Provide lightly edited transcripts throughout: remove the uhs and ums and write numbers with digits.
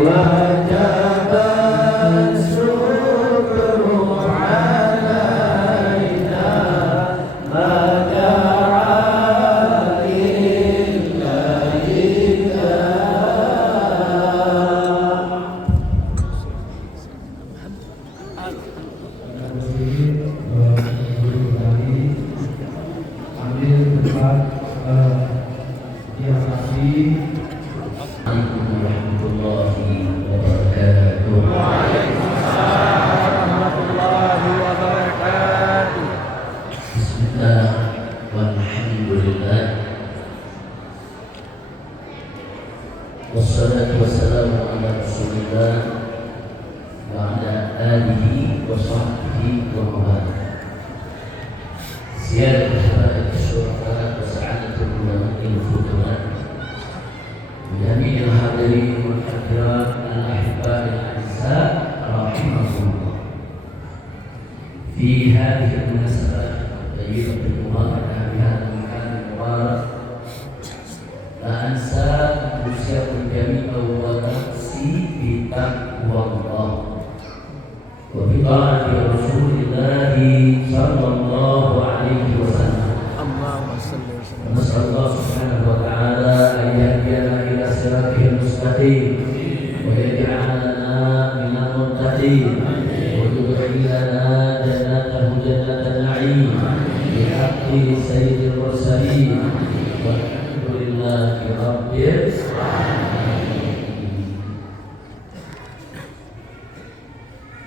وجب الشكر علينا ما دعا Wassalatu wassalamu ala Rasulillah wa ala alihi wa sahbihi wa mawala. Siyar habaib syuraka wa sa'adatul ulama'i futuna jami'il hadirin wal hadirat al-ahibba al-azza rahimahullah. Fi hadhihi al-munasabah tayyibah al-mubarakah bi hadha al-makan al-mubarak la ansa usiakum jami'a wa nafsi bi taqwallah wa bi ta'ati Rasulillah sallallahu alaihi wasallam. Allahumma salli wa sallim. Nas'alullah subhanahu wa ta'ala an yahdiyana ila siratil mustaqim wa yaj'alana minal muttaqin wa yudkhilana jannatahu jannatan na'im bi haqqi sayyidil mursalin. Walhamdulillahi rabbil alamin.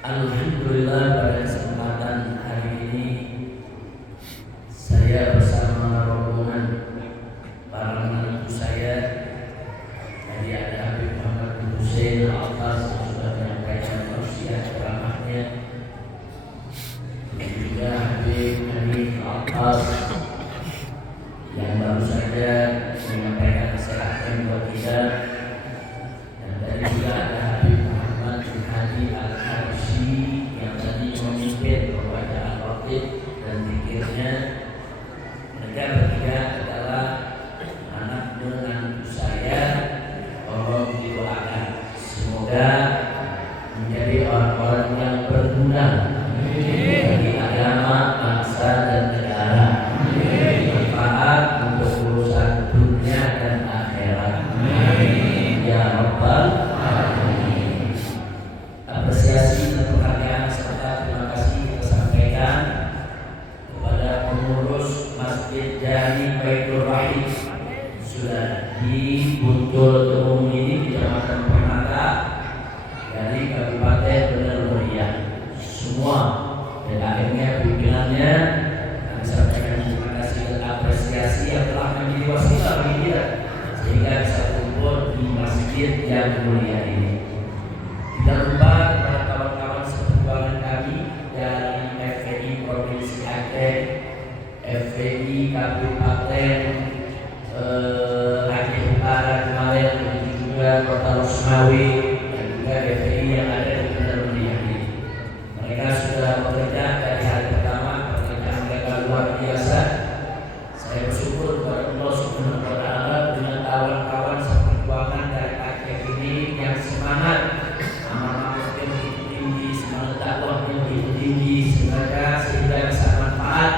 Alhamdulillah, pada kesempatan hari ini saya bersama rombongan para menantu saya. Tadi ada Habib Muhammad bin Hussein Al-Atas yang sudah menyampaikan tausiah ceramahnya, dan juga Habib Hanif Al-Atas yang baru saja menyampaikan nasihatnya buat kita, dan tadi juga ada Habib Muhammad bin Hadi Al-Habsyi yang tadi memimpin pembacaan khatib dan zikirnya. Mereka bertiga adalah anak menantu saya. Tolong didoakan semoga menjadi orang-orang yang berguna bagi agama, bangsa dan negara, bermanfaat untuk urusan dunia dan akhirat. Ya Rabbal alamin. Apresiasi dan penghargaan serta terima kasih kita sampaikan kepada pengurus Masjid Jami Baitur Rahim sudah di Buntul Temung ini, Kecamatan Permata, dari Kabupaten Benar Meriah semua, dan akhirnya pimpinannya kami sampaikan terima kasih dan apresiasi yang telah menjadi wasilah bagi kita sehingga bisa kumpul di masjid yang mulia ini. Tidak lupa kepada kawan-kawan seperjuangan kami dari FPI Provinsi Aceh, FPI Kabupaten Aceh Utara kemarin, dan juga Kota Losmawi, dan juga FPI yang ada di Benar Meriah ini. Mereka sudah bekerja dari hari pertama, pekerjaan mereka luar biasa. Saya bersyukur kepada Allah Subhanahu wa Ta'ala dengan kawan-kawan seperjuangan dari Aceh ini yang semangat, amanah yang begitu tinggi, semangat dakwahnya begitu tinggi, sehingga bisa manfaat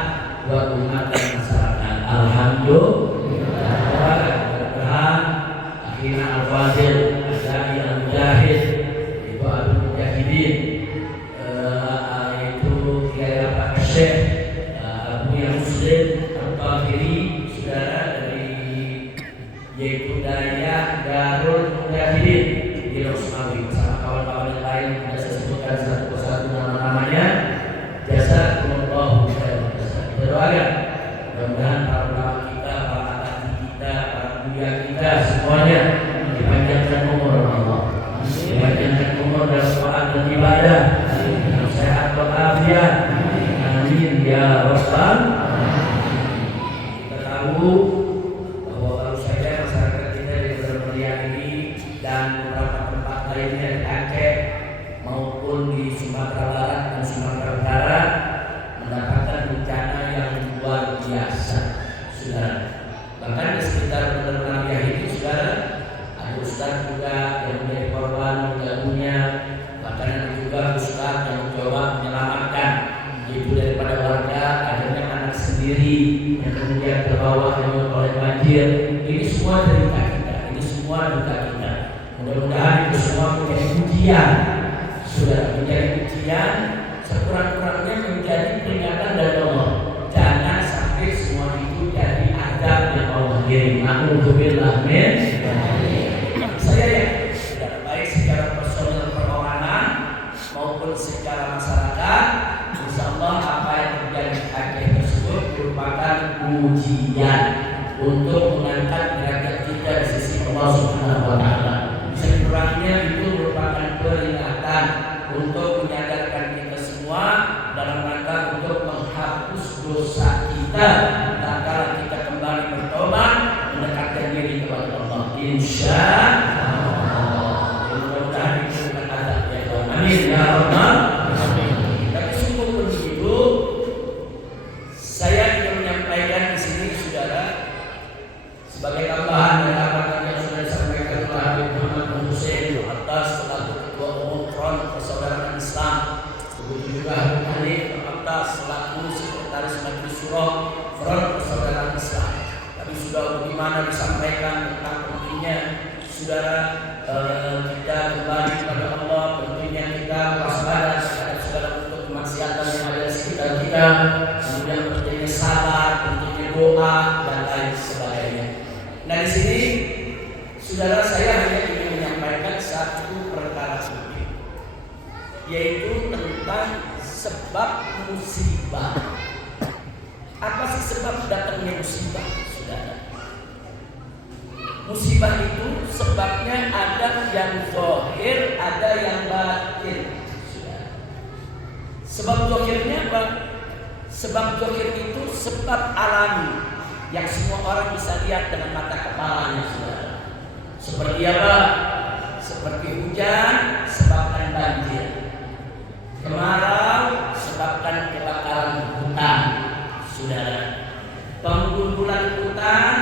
buat umat dan masyarakat. Alhamdulillah. Mudah-mudahan akhirnya Al-Fadil Asyari Al-Mujahid itu Abdul Mujahidin, yaitu Kiai Pak Syekh Abu yang Muslim Al-Tahiri, saudara dari yaitu Daya Darul Mujahidin di Losmawi, bersama kawan-kawan yang lain yang tidak saya sebutkan satu persatu nama-namanya. Jazakumullahu khairan. Kita doakan mudah-mudahan para ulama kita, para ahli kita, para buya kita semuanya dipanjangkan umur Allah, dipanjangkan umur dalam taat dan ibadah, dalam sehat walafiat. Amin ya Rabbal alamin. Kita tahu bahwa baru saja masyarakat kita di Benar Meriah ini dan beberapa tempat lainnya di Aceh maupun di Sumatera Barat dan Sumatera Utara mendapatkan bencana yang luar biasa, saudara. Bahkan di sekitar Benar Meriah ini, saudara, ada ustaz juga yang menjadi korban Mudah-mudahan itu semua menjadi ujian, sudah menjadi ujian, sekurang-kurangnya menjadi peringatan dari Allah. Jangan sampai semua itu jadi adab yang Allah kirim. Alhamdulillah, amin. Saya yakin, sudah baik secara personal perorangan maupun secara masyarakat, insya Allah apa yang terjadi di Aceh tersebut merupakan ujian untuk mengangkat derajat kita di sisi Allah Subhanahu wa Ta'ala. Sekurangnya itu merupakan peringatan untuk menyadarkan kita semua dalam rangka untuk menghapus dosa kita tatkala kita kembali bertobat mendekatkan diri kepada Allah. Insya Allah. Mudah-mudahan itu bukan adab ya Tuhan. Amin ya Rabbal alamin. Tapi sungguh pun begitu, saya ingin menyampaikan di sini saudara sebagai tambahan dari apa yang sudah disampaikan oleh Habib Muhammad Hussein atas selaku Ketua Umum Front Persaudaraan Islam, begitu juga Habib Hanif atas selaku Sekretaris Majelis Syuro Front Persaudaraan Islam. Tapi sudah bagaimana disampaikan tentang pentingnya saudara kita kembali kepada Allah, pentingnya kita waspada terhadap segala bentuk kemaksiatan yang ada di sekitar kita, kemudian pentingnya sabar, pentingnya doa dan lain sebagainya. Nah di sini, saudara saya hanya ingin menyampaikan satu perkara penting, yaitu tentang sebab musibah. Apa sih sebab datangnya musibah, saudara? Musibah itu sebabnya ada yang zahir, ada yang batin, saudara. Sebab zahirnya apa? Sebab zahir itu sebab alami yang semua orang bisa lihat dengan mata kepalanya, saudara. Seperti apa? Seperti hujan sebabkan banjir, kemarau sebabkan kebakaran hutan, saudara. Penggundulan hutan,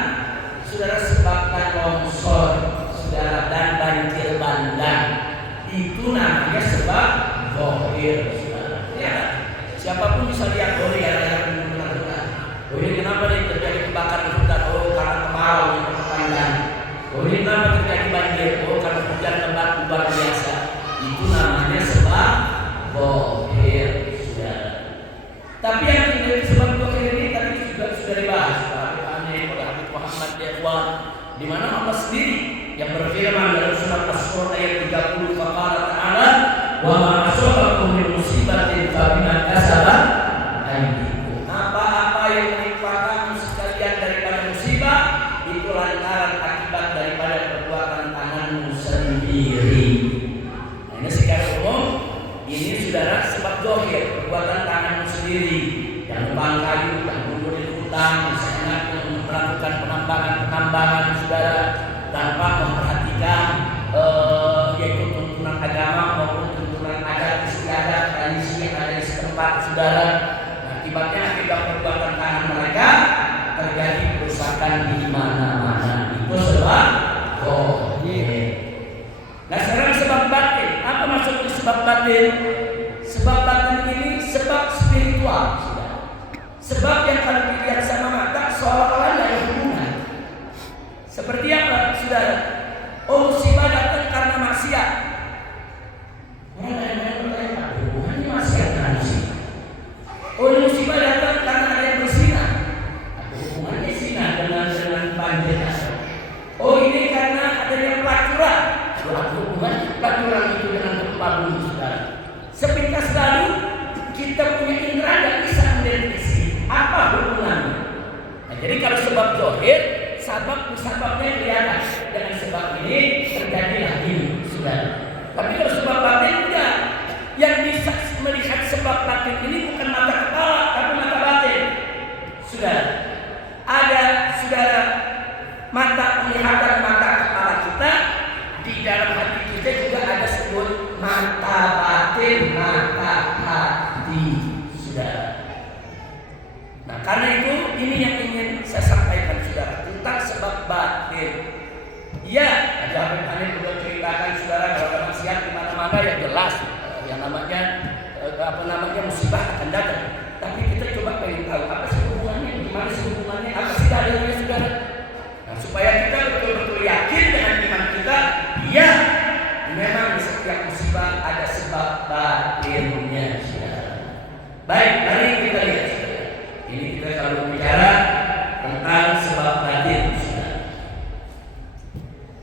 saudara, sebabkan longsor, saudara, dan banjir bandang. Itu namanya sebab zahir, saudara. Ya, siapapun bisa lihat yang penggundulan hutan. Oh ini kenapa nih terjadi kebakaran hutan? Oh karena kemarau yang berkepanjangan. Oh ini kenapa terjadi banjir? Oh karena hujan lebat luar biasa. Itu namanya sebab zahir, saudara. Tapi yang menjadi sebab zahir ini tadi juga sudah dibahas oleh Habib Muhammad Dewan, di mana Allah sendiri yang berfirman dalam surat As-Sur ayat 30, faqala ta'ala wa ma asabakum min musibatin fa bima kasabat aydikum. Apa-apa yang menimpa kamu sekalian daripada musibah itu lantaran akibat daripada perbuatan tanganmu sendiri. Nah, ini secara umum ini saudara sebab zahir, perbuatan tanganmu sendiri, yang nebang kayu, yang menggundul hutan, misalnya untuk melakukan penambangan saudara tanpa memperhatikan yaitu tuntunan agama maupun tuntunan adat istiadat tradisi yang ada di setempat, saudara. Akibatnya akibat perbuatan tangan mereka terjadi kerusakan di mana-mana. Itu sebab zahir. Nah sekarang sebab batin. Apa maksudnya sebab batin? Sebab batin ini sebab spiritual, saudara. Sebab yang kalau dilihat sama mata seolah-olah tidak ada hubungan. Seperti apa, saudara? Oh musibah datang karena maksiat. Ada hubungannya maksiat dengan musibah. Oh musibah datang karena ada yang berzina. Ada hubungannya zina dengan banjir. Oh ini karena adanya pelacuran. Ada hubungannya pelacuran itu dengan gempa bumi, saudara. Sepintas lalu kita punya indera dan bisa mendeteksi apa hubungannya. Nah, jadi kalau sebab zahir, sebabnya kelihatan. Dengan sebab ini terjadilah ini, saudara. Tapi kalau sebab batin enggak. Yang bisa melihat sebab batin ini bukan mata kepala, tapi mata batin, saudara. Ada, saudara, mata penglihatan mata kepala kita, di dalam hati kita juga ada sebut mata batin, mata hati, saudara. Nah karena itu ini yang ingin saya sampaikan, saudara, tentang sebab batin. Ya, ada Habib Hanif sudah ceritakan, saudara, kalau ada maksiat di mana-mana ya jelas yang namanya musibah akan datang. Tapi kita coba pengen tahu apa sih hubungannya, gimana sih hubungannya, apa sih dalilnya, saudara. Nah, supaya kita betul-betul yakin dengan iman kita, ya memang di setiap musibah ada sebab batinnya. Baik, mari kita lihat. Ini kita kalau bicara tentang sebab batin.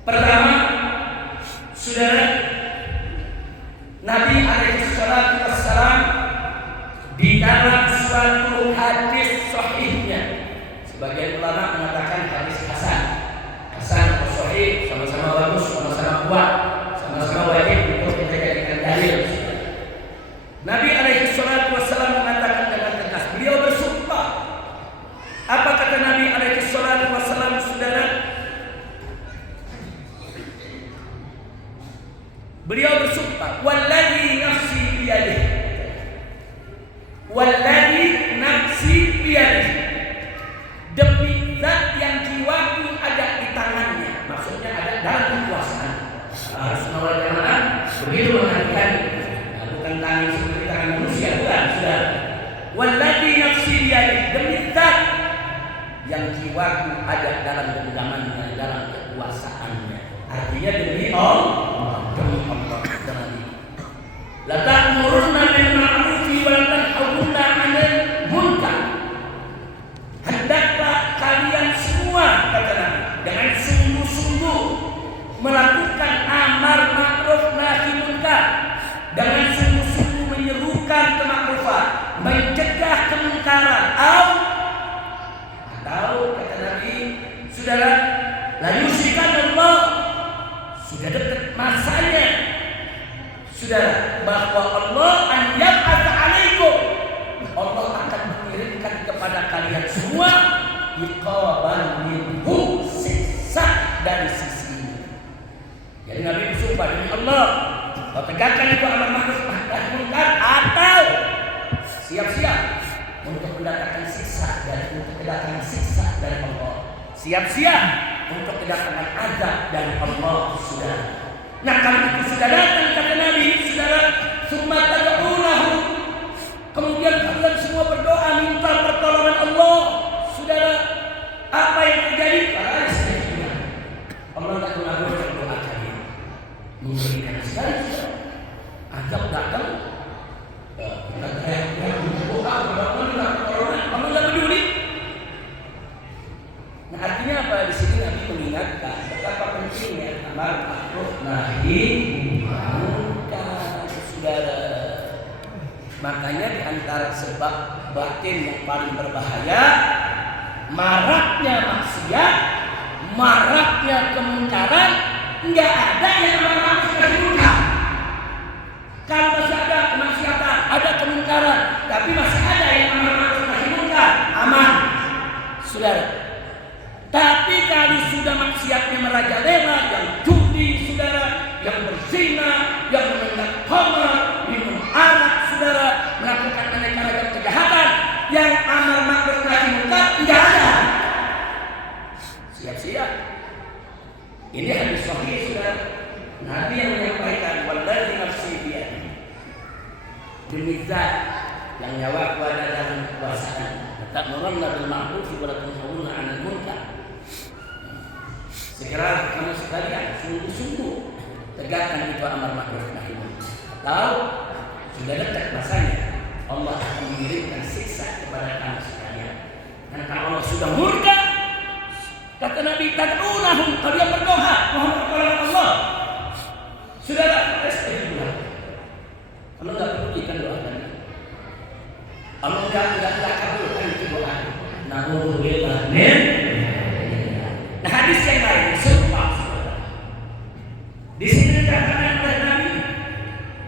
Pertama, saudara, Nabi alaihi salatu wassalam di dalam suatu hadis sahihnya, sebagian ulama mengatakan hadis hasan. Hasan atau sahih sama-sama bagus, sama-sama kuat, sama-sama wajib untuk kita jadikan dalil. Nabi alaihi salatu wassalam mengatakan dengan tegas, beliau bersumpah. Apa kata Nabi alaihi salatu wassalam, saudara? Beliau bersumpah, walladzi nafsi biyadihi. Walladzi nafsi biyadihi. Demi zat yang jiwaku ada di tangannya. Maksudnya ada dalam kekuasaan. Sunnah wal Jamaah begitu mengartikan, bukan tangan seperti tangan manusia, bukan, saudara. Walladzi nafsi biyadihi, demi zat yang jiwaku ada dalam genggamannya, dalam kekuasaannya. Artinya demi Allah. La ta'murunna bil ma'rufi wa la tanhauna 'anil munkar. Hendaklah kalian semua, kata Nabi, dengan sungguh-sungguh melakukan amar ma'ruf nahi munkar, dengan sungguh-sungguh menyerukan kemakrufan, mencegah kemungkaran. Atau kata Nabi, saudara, la yusikanallah, sudah dekat masanya, saudara, bahwa Allah an yab'atsa 'alaikum, Allah akan mengirimkan kepada kalian semua iqaban minhu, siksa dari sisi. Jadi Nabi bersumpah demi Allah, kau tegakkan itu amar ma'ruf nahi munkar, atau siap-siap untuk mendatangkan siksa dari Allah. Siap-siap untuk kedatangan azab dari Allah, saudara. Nah, kalau itu sudah datang, kata Nabi, saudara, summa tad'unahu, kemudian kalian semua berdoa minta pertolongan Allah, saudara. Apa yang terjadi? Para istighfar. Allah tak mengabulkan doa kalian. Memberikan sekali, azab datang, kita teriak-teriak berdoa, minta pertolongan, Allah tak peduli. Nah, artinya apa? Di sini Nabi mengingatkan betapa pentingnya amar ma'ruf nahi munkar, saudara. Makanya di antara sebab batin yang paling berbahaya, maraknya maksiat, maraknya kemungkaran, enggak ada yang amar ma'ruf nahi munkar. Kalau masih ada kemaksiatan, ada kemungkaran, tapi masih ada yang amar ma'ruf nahi munkar, aman, saudara. Tapi kalau sudah maksiatnya merajalela, yang judi, saudara, yang berzina, yang menenggak khamar, minum arak, saudara, melakukan aneka ragam kejahatan, yang amar ma'ruf nahi munkar tidak ada. Siap-siap. Ini hadis sahih, saudara. Nabi yang menyampaikan, walladzi nafsi biyadihi, demi zat yang nyawaku ada dalam kekuasaan, ta'murunna bil ma'ruf wa la tanhauna 'anil munkar. Segera kamu sekalian sungguh-sungguh tegakkan itu amar ma'ruf nahi munkar. Atau sudah dekat masanya, Allah akan mengirimkan siksa kepada kamu sekalian. Dan kalau Allah sudah murka, kata Nabi, tad'unahum, kalian berdoa mohon pertolongan Allah. Saudara, istighfar. Allah enggak pedulikan doa Anda. Allah enggak kabulkan itu doa. Na'udzubillah min. Nah, hadis yang lain serupa, saudara. Di sini dikatakan oleh Nabi,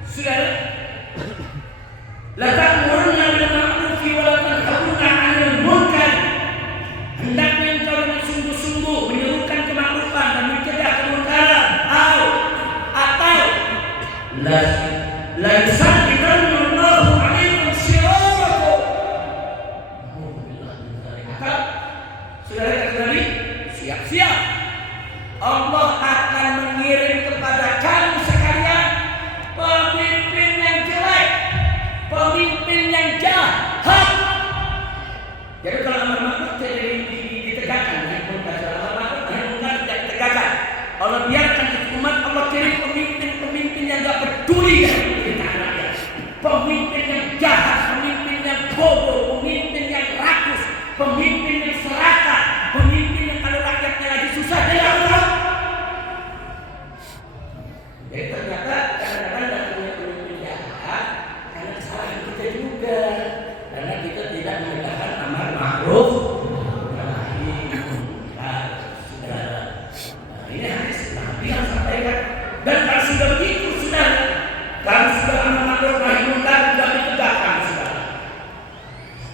saudara, la ta'murunna bil ma'rufi wa la tanhauna 'anil munkar. Hendaknya engkau dengan sungguh-sungguh menyerukan kemakrufan dan mencegah kemungkaran. Atau la yusallitanna Allahu 'alaikum syirarakum. Atau saudara kata Nabi, siap-siap, Allah akan mengirim kepada kamu sekalian pemimpin yang jelek, pemimpin yang jahat. Jadi kalau amar ma'ruf ditegakkan, amar ma'ruf nahi munkar tidak ditegakkan, Allah biarkan umat, Allah kirim pemimpin Jadi ternyata kadang-kadang tidak punya pemimpin jahat karena kesalahan kita juga, karena kita tidak menegakkan amar ma'ruf nahi munkar. Saudara, ini hadis Nabi yang sampaikan. Dan kalau sudah begitu, saudara, kalau sudah amar ma'ruf nahi munkar tidak ditegakkan, saudara.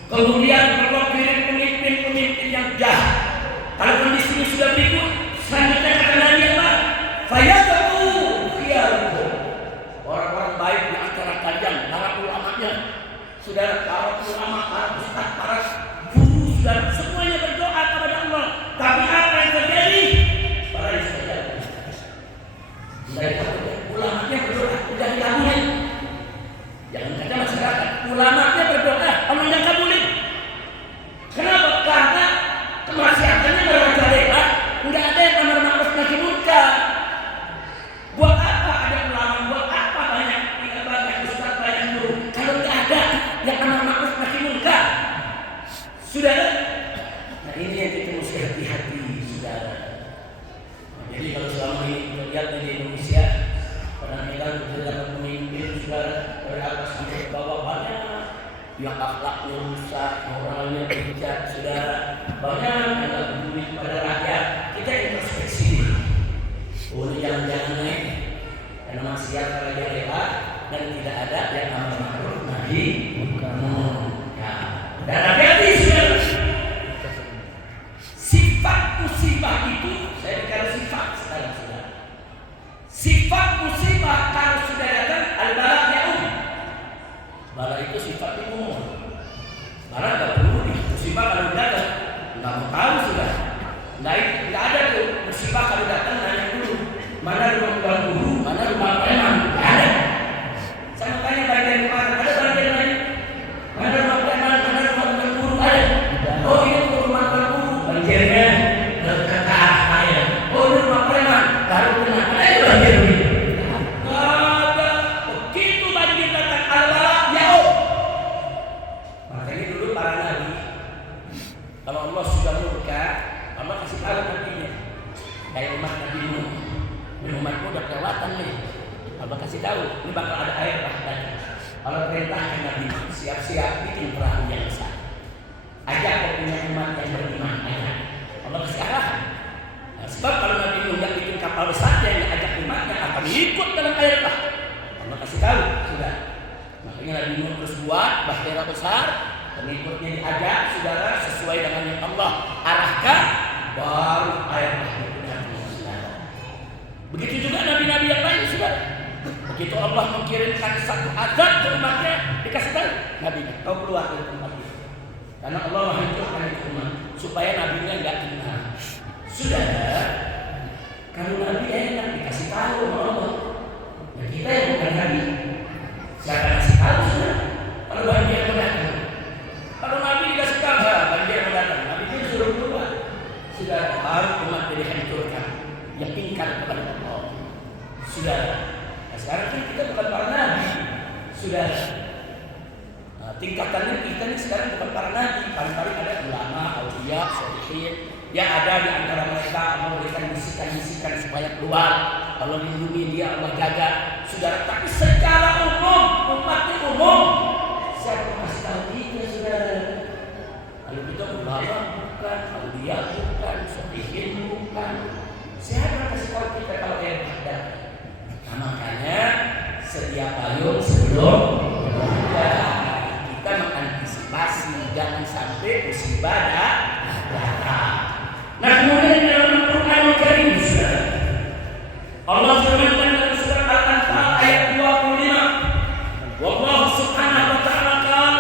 Kemudian kalau kirim pemimpin yang jahat, kalau kondisinya sudah berikut, selanjutnya kata Nabi apa? Fayaqu khiyarukum. Orang-orang baik di antara kalian, para ulamanya, saudara, para ulama, para ustaz, para guru, saudara, semuanya berdoa kepada Allah. Tapi apa yang terjadi? Para istirahat. Mereka ulamanya berdoa, udah dikabulin. Jangan kata masyarakat, ulamanya berdoa, Allah yang kabulin. Kenapa? Karena kemaksiatannya merajalela, nggak ada yang amar ma'ruf nahi munkar. Buat apa ada ulama? Buat apa banyak ustaz, banyak guru? Kalau nggak ada yang amar ma'ruf nahi munkar, saudara. Nah ini yang kita mesti hati-hati, saudara. Jadi kalau selama ini kita lihat di Indonesia, kadang-kadang kita dapat pemimpin, saudara, dari atas sampai ke bawah banyak yang akhlaknya rusak, moralnya bejat, saudara, banyak yang tidak peduli kepada rakyat. Kita introspeksi. Oh, ini jangan-jangan naik karena maksiat merajalela dan tidak ada yang amar ma'ruf nahi munkar. Dan hati-hati, saudara. Sifat musibah itu, saya bicara sifat sekarang, saudara. Sifat musibah kalau sudah datang al-bala ya'um. Bala itu sifat umum. Bala tidak perlu musibah kalau datang, nggak mau tahu sudah. Nggak ada tuh musibah kalau datang nanya dulu mana rumah tukang guru, mana rumah preman, nggak ada. Saya mau tanya bagian kemana? Ada bagian lain? Mana rumah preman, mana rumah tukang guru? Ada. Oh ini tuh rumah tukang guru, bagiannya ke arah saya. Oh ini rumah preman, baru kena. Ada bagian ini. Kalau Allah sudah murka, Allah kasih tahu nabinya. Kayak umat Nabi Nuh, umatku udah kelewatan nih. Allah kasih tahu, ini bakal ada air bahkan. Allah perintahkan Nabi Nuh, siap-siap bikin perahu yang besar. Ajak kau punya umat yang beriman. Allah kasih arahan. Nah, sebab kalau Nabi Nuh nggak bikin kapal besar, dia yang ajak umatnya akan ikut dalam air bah. Allah kasih tahu sudah. Makanya Nabi Nuh terus buat bahtera besar. Pengikutnya diajak, saudara, sesuai dengan yang Allah arahkan, baru air itu datang, saudara. Begitu juga nabi-nabi yang lain, saudara. Begitu Allah mengirimkan satu azab ke umatnya, dikasih tahu nabinya, kau keluar dari tempat itu. Karena Allah menghancurkan itu umat supaya nabinya enggak kena. Saudara, kalau nabi enak dikasih tahu sama Allah. Ya kita yang bukan nabi, siapa kasih tahu, saudara? Kalau banjir mendatang. Kalau Nabi dikasih kabar banjir mendatang, Nabi itu disuruh keluar. Sudah baru umat dihancurkan, yakinkan kepada Allah. Sudah. Nah, sekarang kan kita bukan para nabi. Sudah. Nah, tingkatannya kita ini sekarang bukan para nabi. Paling-paling ada ulama, aulia, sholihin. Ya ada di antara mereka Allah memberikan bisikan-bisikan supaya keluar. Allah lindungi dia, Allah jaga. Saudara, tapi secara umum umatnya umum. Siapa kasih tahu kita, saudara? Kalau kita ulama bukan, aulia bukan, sholihin bukan. Siapa kasih tahu kita kalau yang ada? Nah, makanya sedia payung sebelum kita mengantisipasi jangan sampai musibah datang. Nah, kemudian dalam Al-Quranul Karim, saudara, Allah firmankan dalam surat Al-Anfal ayat 25. Wallahu subhanahu wa ta'ala qala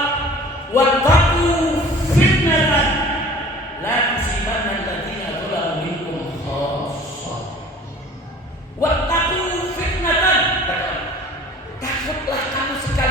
wattaqu fitnatan la tusibanna alladziina zalamu minkum khassah. Wattaqu fitnatan. Takutlah kamu sekali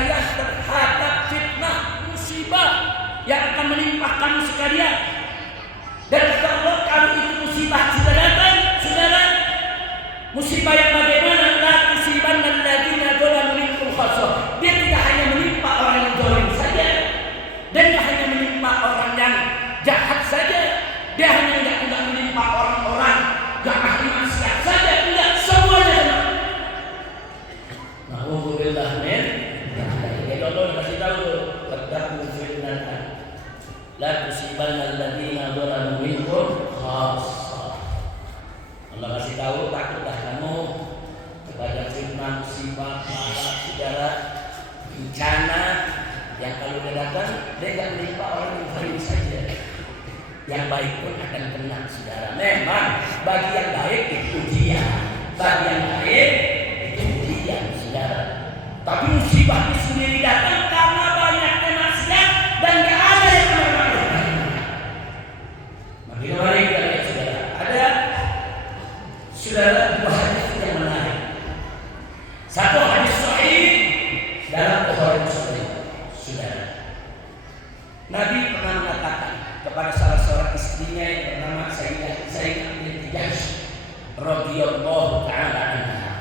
kena musibah, saudara, bencana yang kalau dia datang, dia nggak menimpa orang yang baik saja. Yang baik pun akan kena, saudara. Memang bagi yang baik itu ujian, bagi yang baik itu ujian, saudara. Tapi musibah itu sendiri datang karena banyaknya maksiat dan nggak ada yang menolong. Makin mari kita lihat, saudara. Ada saudara dua hadis yang menarik. Satu hadis sahih dalam Bukhari Muslim, saudara. Nabi pernah mengatakan kepada salah seorang istrinya yang bernama Zainab binti Jahsy radhiyallahu taala anha.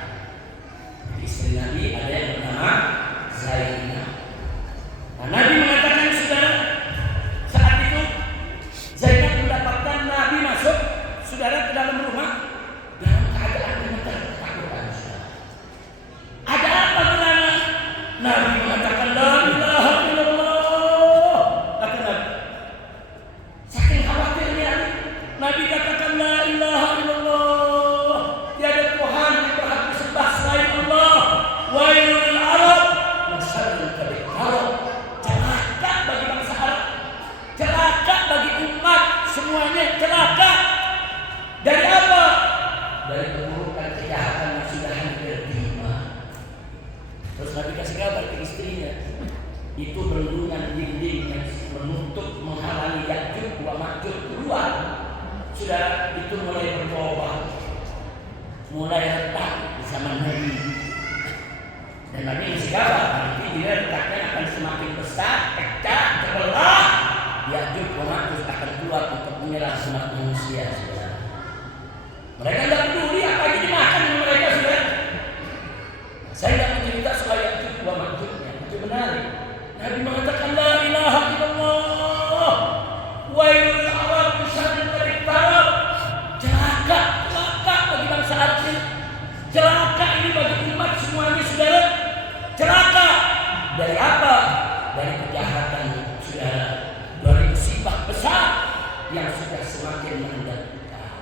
Istri Nabi ada yang bernama Zainab. Nah, Nabi mengatakan, saudara, saat itu Zainab mendapatkan Nabi masuk, saudara, ke dalam rumah dalam keadaan gemetar ketakutan, saudara. Ada apa karena Nabi mengatakan la ilaha illallah. Kata Nabi, saking khawatirnya Nabi katakan la ilaha illallah, tiada Tuhan yang berhak disembah selain Allah. Wailul lil Arab min syarril kadhib. Celaka bagi bangsa Arab, celaka bagi umat semuanya, celaka. Dari apa? Dari keburukan kejahatan yang sudah hampir tiba. Terus Nabi kasih kabar ke istrinya, itu bendungan dinding yang menutup menghalangi Ya'juj wa Ma'juj keluar. Saudara, itu mulai berubah, mulai retak di zaman Nabi. Dan Nabi kasih kabar, nanti dia retaknya akan semakin besar, pecah, terbelah. Ya'juj wa Ma'juj akan keluar untuk menyerang umat manusia, saudara. Mereka tidak peduli apa yang dimakan mereka, saudara. Saya tidak mencerita soal Ya'juj wa Ma'jujnya, itu menarik. Nabi mengatakan la ilaha illallah, wailul lil Arab min syarril kadhib. Celaka, celaka bagi bangsa Arab ini. Celaka ini bagi umat semuanya, saudara. Celaka. Dari apa? Dari kejahatan, saudara. Dari musibah besar yang sudah semakin mendekat.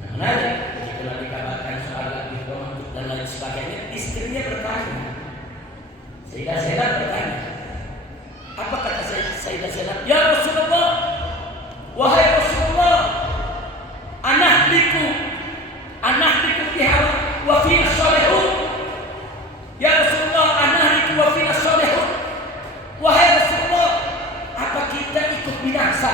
Nah, menarik. Ketika Nabi kabarkan soal Ya'juj wa Ma'juj dan lain sebagainya, istrinya bertanya. Sayyidah Zainab bertanya, apa kata Sayyidah Zainab? Ya Rasulullah, wahai Rasulullah, anahliku biha wa fina salihun. Ya Rasulullah, anahliku wa fina salihun. Wahai Rasulullah, apa kita ikut binasa?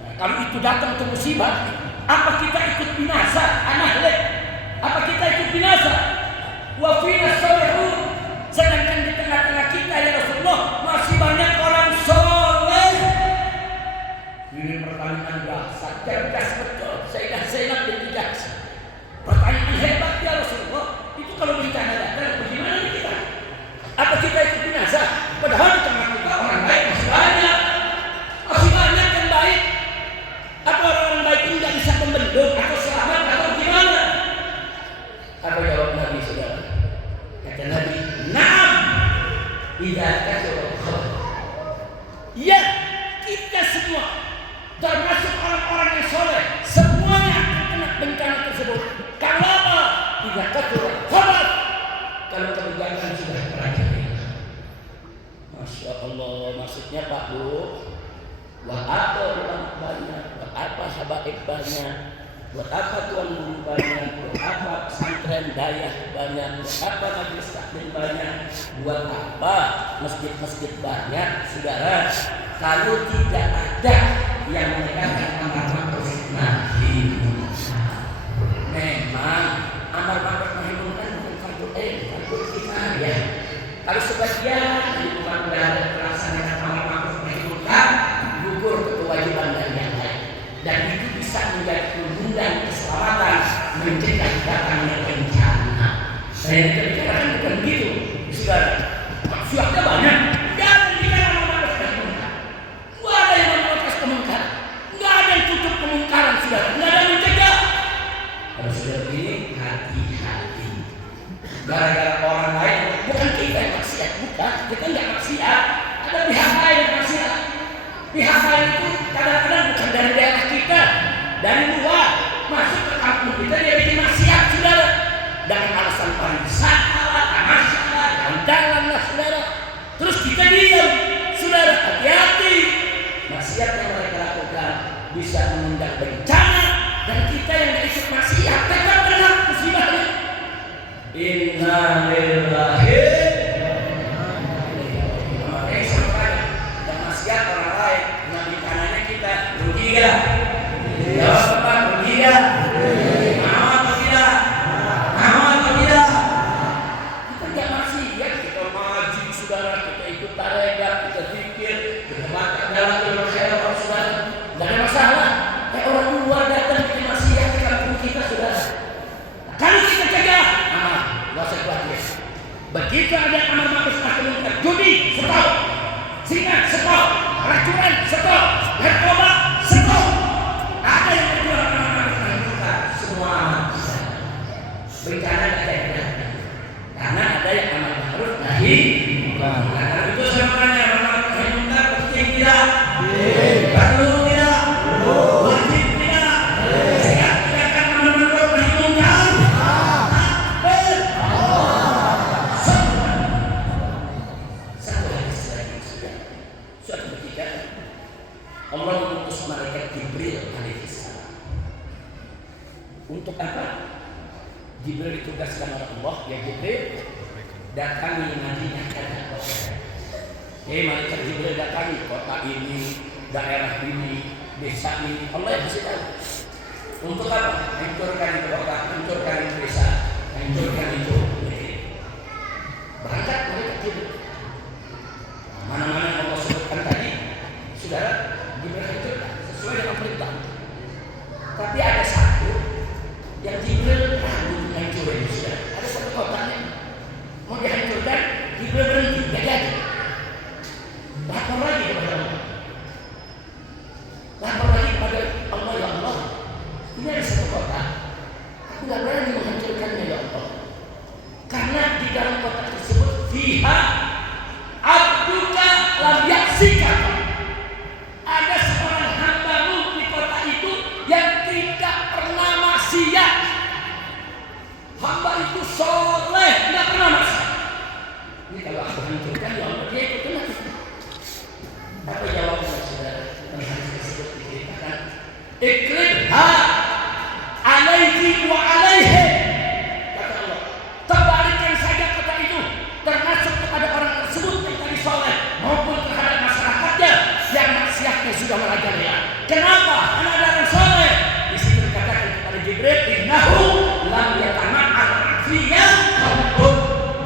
Nah, kalau itu datang ke musibah, apa kita ikut binasa? Anahlik, apa kita ikut binasa? Wa fina salihun. Sedangkan di tengah-tengah kita, ya Rasulullah, masih banyak orang soleh. Ini pertanyaan dasar, cerdas betul. Sayyidah Zainab binti Jahsy. Pertanyaan hebat, ya Rasulullah. Itu kalau bencana datang, bagaimana nih kita? Apa kita ikut binasa? Padahal di tengah kita orang baik masih banyak. Masih banyak yang baik. Apa orang-orang baik ini tidak bisa membendung atau selamat atau gimana? Apa jawab Nabi, saudara? Kata Nabi, na'am, idza kathura al-khabar. Ya, kita semua, termasuk orang-orang yang soleh, semuanya akan kena bencana tersebut. Kalau apa? Idza kathura al-khabar. Kalau kebijakan sudah merajalela. Masya Allah, maksudnya Pak Bu, buat apa ulama banyak, buat apa habaib banyak, buat apa tuan guru banyak, buat apa pesantren dayah banyak, buat apa majelis taklim banyak, buat apa masjid-masjid banyak, saudara, kalau tidak ada yang menegakkan amar ma'ruf nahi munkar. Memang amar ma'ruf nahi munkar bukan fardu ain, fardu kifayah. Kalau sebagian di umat berada melaksanakan amar ma'ruf nahi munkar, gugur kewajiban dan yang lain, dan itu bisa menjadi pengundang keselamatan, mencegah datangnya bencana. Saya dikatakan bukan begitu, saudara. Maksudnya banyak. Jangan dikatakan amar ma'ruf nahi munkar. Nggak ada yang memprotes kemungkaran, nggak ada yang tutup kemungkaran, saudara. Nggak ada yang mencegah. Kalau sudah begini, hati-hati. Gara-gara orang lain, bukan kita yang maksiat, bukan. Kita nggak maksiat. Ada pihak lain yang maksiat. Pihak lain itu kadang-kadang bukan dari daerah kita, dari luar masuk ke kampung kita, dia bikin maksiat, saudara. Dengan alasan pariwisata lah, tamasya lah, jalan lah saudara. Terus kita diam, saudara, hati-hati. Maksiat yang mereka lakukan bisa mengundang bencana, dan kita yang tidak ikut maksiat tetap kena musibahnya. Inna lillahi dan maksiat orang lain yang di kanannya kita rugi gak? Jawab apa? Rugi gak? Mau atau tidak? Mau atau tidak? Kita gak maksiat, kita ngaji saudara, kita ikut tarekat, kita zikir, kita baca dalam ilmu syaraf saudara, gak ada masalah. Kayak orang luar datang bikin maksiat di kampung kita saudara. Kalau kita cegah, aman, gak usah khawatir. Begitu ada amar ma'ruf nahi munkar, judi, stop. Zina, stop. Racunan, stop. Narkoba, stop. Ada yang kedua amar ma'ruf nahi munkar, semua aman. Bencana ada yang tidak. Karena ada yang amar ma'ruf nahi munkar. Karena itu saya makanya amar ma'ruf nahi munkar penting tidak? Perlu tidak? Wajib tidak? Saya katakan amar ma'ruf nahi munkar. Suatu ketika Allah mengutus malaikat Jibril alaihissalam. Untuk apa? Jibril ditugaskan oleh Allah, ya Jibril datangi Madinah kata kota. Malaikat Jibril datangi kota ini, daerah ini, desa ini. Allah yang kasih tahu. Untuk apa? Hancurkan itu kota, hancurkan itu desa, hancurkan itu. Berangkat malaikat Jibril. Mana-mana yang Allah sebutkan tadi, saudara, Jibril hancurkan sesuai dengan perintah. Tapi ada satu yang Jibril ragu menghancurin, saudara. Ada satu kotanya mau dihancurkan, Jibril berhenti, tidak jadi. Lapor lagi kepada Allah. Lapor lagi kepada Allah, ya Allah, ini ada satu kota, aku tidak berani menghancurkannya ya Allah. Karena di dalam kota tersebut fiha abduka lam yaksika, ada seorang hambamu di kota itu yang tidak pernah maksiat. Hamba itu soleh, tidak pernah maksiat. Ini kalau aku hancurkan ya Allah, dia itu kena. Apa jawabnya saudara? Yang hadis tersebut diceritakan, iklibha alaihi wa alaihi, kata Allah, terbalikan saja kota itu, termasuk kepada orang tersebut yang tadi soleh maupun terhadap masyarakatnya yang maksiatnya sudah merajalela. Kenapa? Karena ada orang soleh. Di situ dikatakan kepada Jibril, innahu lam yatama'al afiyah qaum.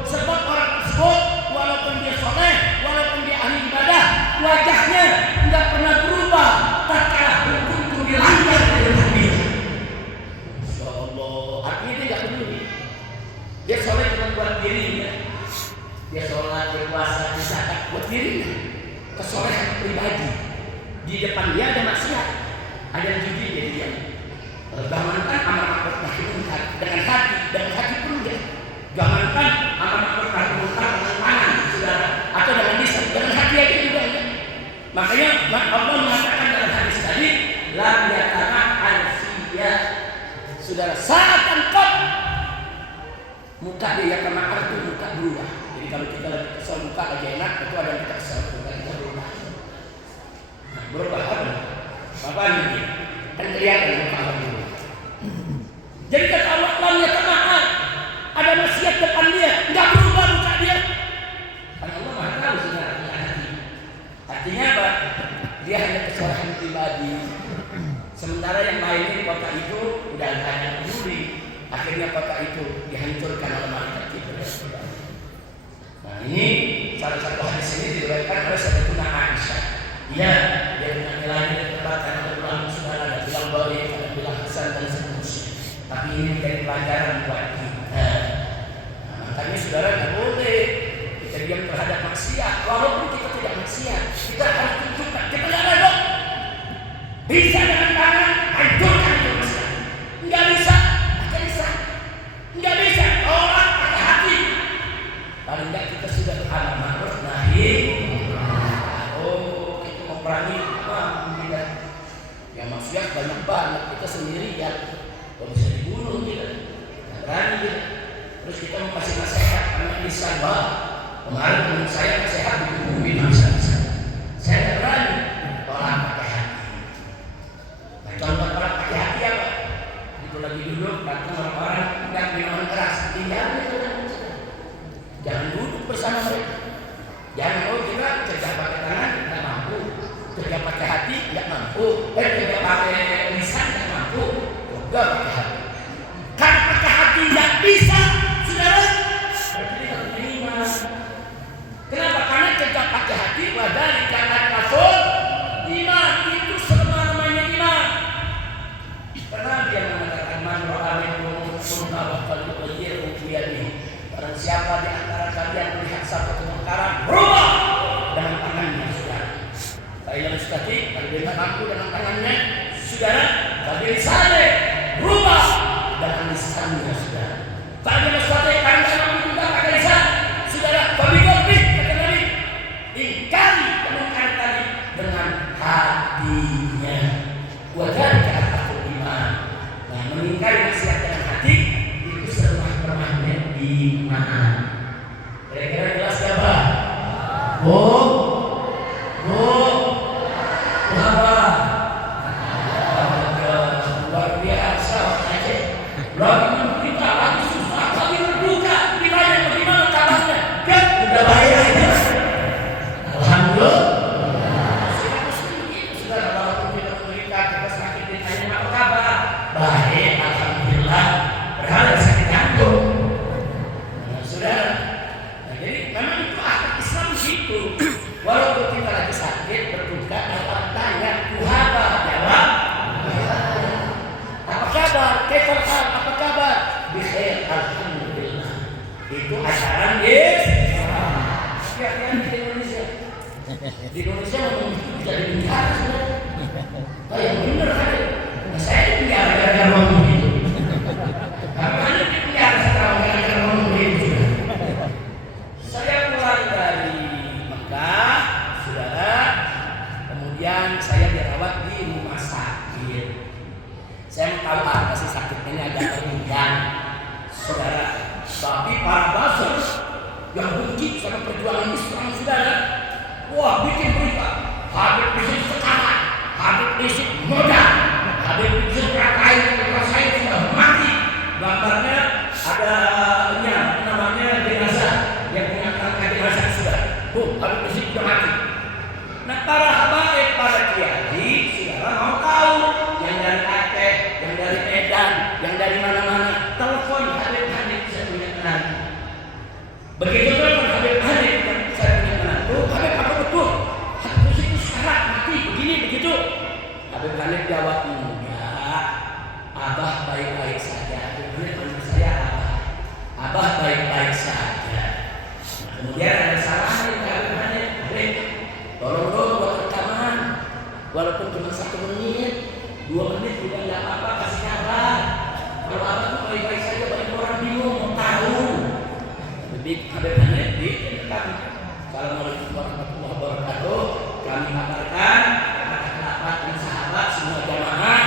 Sebab orang tersebut walaupun dia soleh, walaupun dia ahli ibadah, wajahnya tidak pernah berubah tatkala hukum itu dilanggar oleh Nabi. Insyaallah, artinya dia tidak peduli. Dia soleh cuma buat dirinya. Dia sholat, dia puasa, dia zakat buat dirinya. Kesolehan pribadi. Di depan dia ada maksiat, ada yang judi, jadi dia jangankan amar ma'ruf nahi munkar dengan hati pun dia. Jangankan amar ma'ruf nahi munkar dengan tangan, saudara, atau dengan lisan, dengan hati aja juga ya. Makanya Allah mengatakan dalam hadis tadi, lam yatama'al fiyah. Saudara, saat engkau muka dia yatama'al itu muka berubah. Jadi kalau kita lagi kesal muka lagi enak, itu ada yang kita kesal muka kita berubah. Nah, berubah apa? Apa ini? Kan kelihatan muka Allah berubah. Jadi kata Allah, lam yatama'al, ada maksiat depan dia, enggak berubah muka dia. Karena Allah Maha tahu sebenarnya hati. Artinya apa? Dia hanya kesalahan pribadi. Sementara yang lain di kota itu udah hanya peduli. Akhirnya kota itu dihancurkan oleh malaikat Jibril. Nah, ini salah satu hadis ini diriwayatkan oleh Sayyidatuna Aisyah. Dia dengan nilainya dikatakan oleh ulama saudara, ada bilang baik, ada bilang hasan dan seterusnya. Tapi ini menjadi pelajaran buat kita. Nah, makanya saudara tidak boleh kita diam terhadap maksiat. Walaupun kita tidak maksiat, kita harus tunjukkan kita tidak ada dong. Bisa dengan tangan hancurkan itu maksiat. Enggak bisa pakai lisan, enggak bisa orang pakai hati. Paling enggak kita sudah beramar ma'ruf nahi. Oh, kita mau perangi apa? Tidak. Yang maksiat banyak banget, kita sendirian. Kalau bisa dibunuh kita. Berani mau kasih nasihat karena lisan Pak. Kemarin teman saya nasihat dihubungi lisan. Saya tidak berani tolak pakai hati. Nah, contoh tolak pakai hati apa? Itu lagi duduk, datang orang-orang tidak minuman keras, tinggalin itu. Jangan duduk bersama mereka. Jangan kita kerja pakai tangan tidak mampu, kerja pakai hati tidak mampu, kerja pakai lisan tidak mampu, juga pakai hati. Karena pakai hati tidak bisa, saudara. Berarti kita terima. Kenapa? Karena kerja pakai hati pada dikatakan kafir iman itu selama-lamanya iman. Karena dia mengatakan man ra'a minkum munkaran falyughayyirhu biyadihi. Barang siapa di antara kalian melihat satu kemungkaran, berubah dengan tangannya, saudara. Saya mustaqi, kalau dia tak mampu dengan tangannya, saudara, bagi lisannya, berubah dengan lisannya, saudara. Kalau dia mustaqi, kalau dia mampu juga pakai lisan, saudara, bagi lebih kata Nabi, ingkari kemungkaran tadi dengan hatinya. Wajar kata iman. Nah, mengingkari nasihat dengan hati itu selemah-lemahnya iman. Kira-kira jelas ya Pak? Bu, apa? Luar biasa aja. Lagi kita lagi susah, lagi berduka. Ditanya bagaimana kabarnya? Kan udah baik aja. Alhamdulillah. Saya muslim begitu, saudara. Walaupun kita menderita, kita sakit, ditanya apa kabar? Baik, alhamdulillah. Berhala sakit jantung. Saudara. Nah, jadi memang itu akhlak Islam begitu. Walaupun kita lagi sakit, berduka, dapat tanya, Tuhaba, jawab. Apa kabar? Kaifal hal? Apa kabar? Bikhair, alhamdulillah. Itu ajaran Islam. Sekian di Indonesia. Di Indonesia memang bisa di penjara, saudara. Oh, yang benar kan? Nah, saya di penjara gara-gara ngomong begitu. Karena di penjara sekarang gara-gara ngomong begitu. Saya pulang dari Mekah, saudara. Kemudian saya dirawat di rumah sakit. Saya mau tahu apa sih sakitnya ini agak tertinggal, saudara. Tapi para buzzer yang benci sama perjuangan Islam, saudara, wah bikin berita. Habib Rizik sekarang, Habib Rizik modal, Habib Rizik rasain sudah mati. Gambarnya ada namanya jenazah yang mengangkat jenazah sudah. Habib Rizik sudah mati. Nah para habaib, para kiai, saudara mau tahu yang dari Aceh, yang dari Medan, yang dari mana-mana, telepon Habib Hanif, saya punya kenalan. Begitu telepon Habib Hanif, saya punya kenalan. Habib apa betul? Habib Rizik itu sekarang mati, begini begitu. Habib Hanif jawab, enggak, Abah baik-baik saja. Kemudian panggil saya Abah baik-baik saja. Nah, kemudian ada salahnya Habib Hanif, tolong dong buat rekaman, walaupun cuma 1 menit, 2 menit juga nggak apa-apa, kasih kabar. Kalau apa tuh baik-baik saja, banyak orang bingung mau tahu. Lebih Habib Hanif direkam. Assalamualaikum warahmatullahi wabarakatuh. Kami kabarkan anak-anak dan sahabat semua jamaah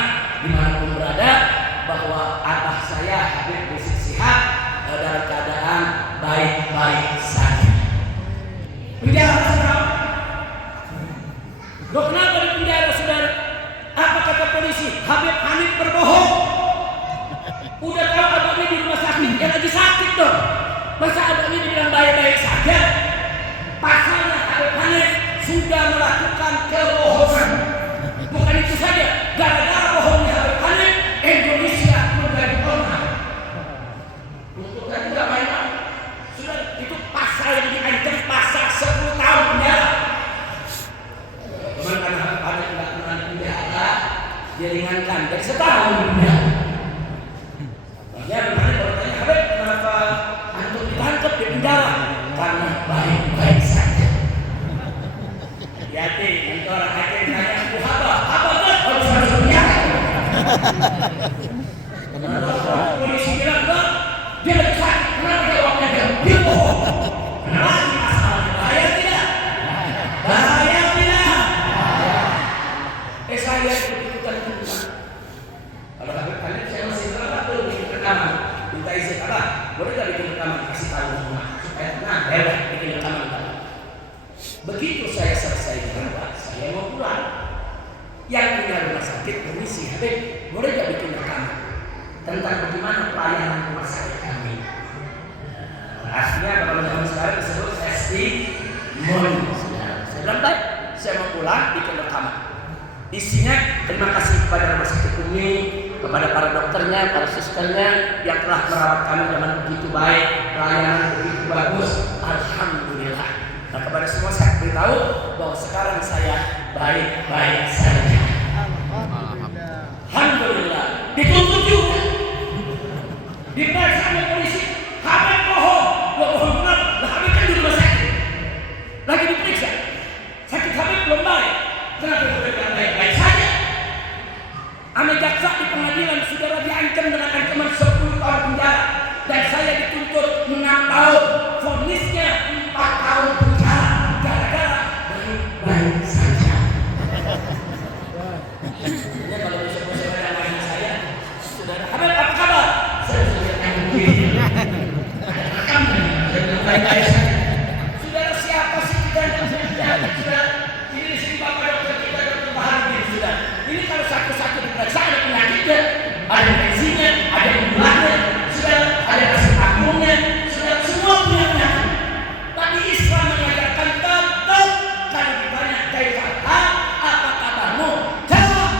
selalu rumah supaya tenang, hebat bikin rekaman tadi. Begitu saya selesai dirawat, saya mau pulang. Yang punya rumah sakit permisi, Habib, boleh gak bikin rekaman tentang bagaimana pelayanan rumah sakit kami? Akhirnya kalau zaman sekarang disebut testimoni. Saya bilang baik, saya mau pulang bikin rekaman. Isinya terima kasih kepada rumah sakit Umi, kepada para dokternya, para susternya yang telah merawat kami dengan begitu baik, pelayanan begitu bagus. Alhamdulillah. Nah, kepada semua saya beritahu bahwa sekarang saya baik-baik saja. Alhamdulillah. Dituntut juga. Diperiksa oleh polisi. Habib bohong. Bohong kenapa? Lah Habib kan di rumah sakit. Lagi diperiksa. Sakit Habib belum baik. Kenapa Habib baik-baik saja? Ame jaksa di pengadilan saudara diancam dengan ancaman 10 tahun penjara dan saya dituntut 6 tahun. Vonisnya 4 tahun penjara gara-gara baik-baik saja. Ini kalau bisa ada lain saya, saudara Habib apa kabar? Saya sudah tanya baik-baik saja. Saudara siapa sih kita yang sudah ini di sini Bapak dokter kita dokter Baharudin sudah. Ini kalau satu-satu diperiksa ada penyakitnya, ada tensinya, ada gulanya, sudah ada asam lambungnya, sudah semua punya penyakit. Tapi Islam mengajarkan tetap kalau ditanya kaifa apa kabarmu? Jawab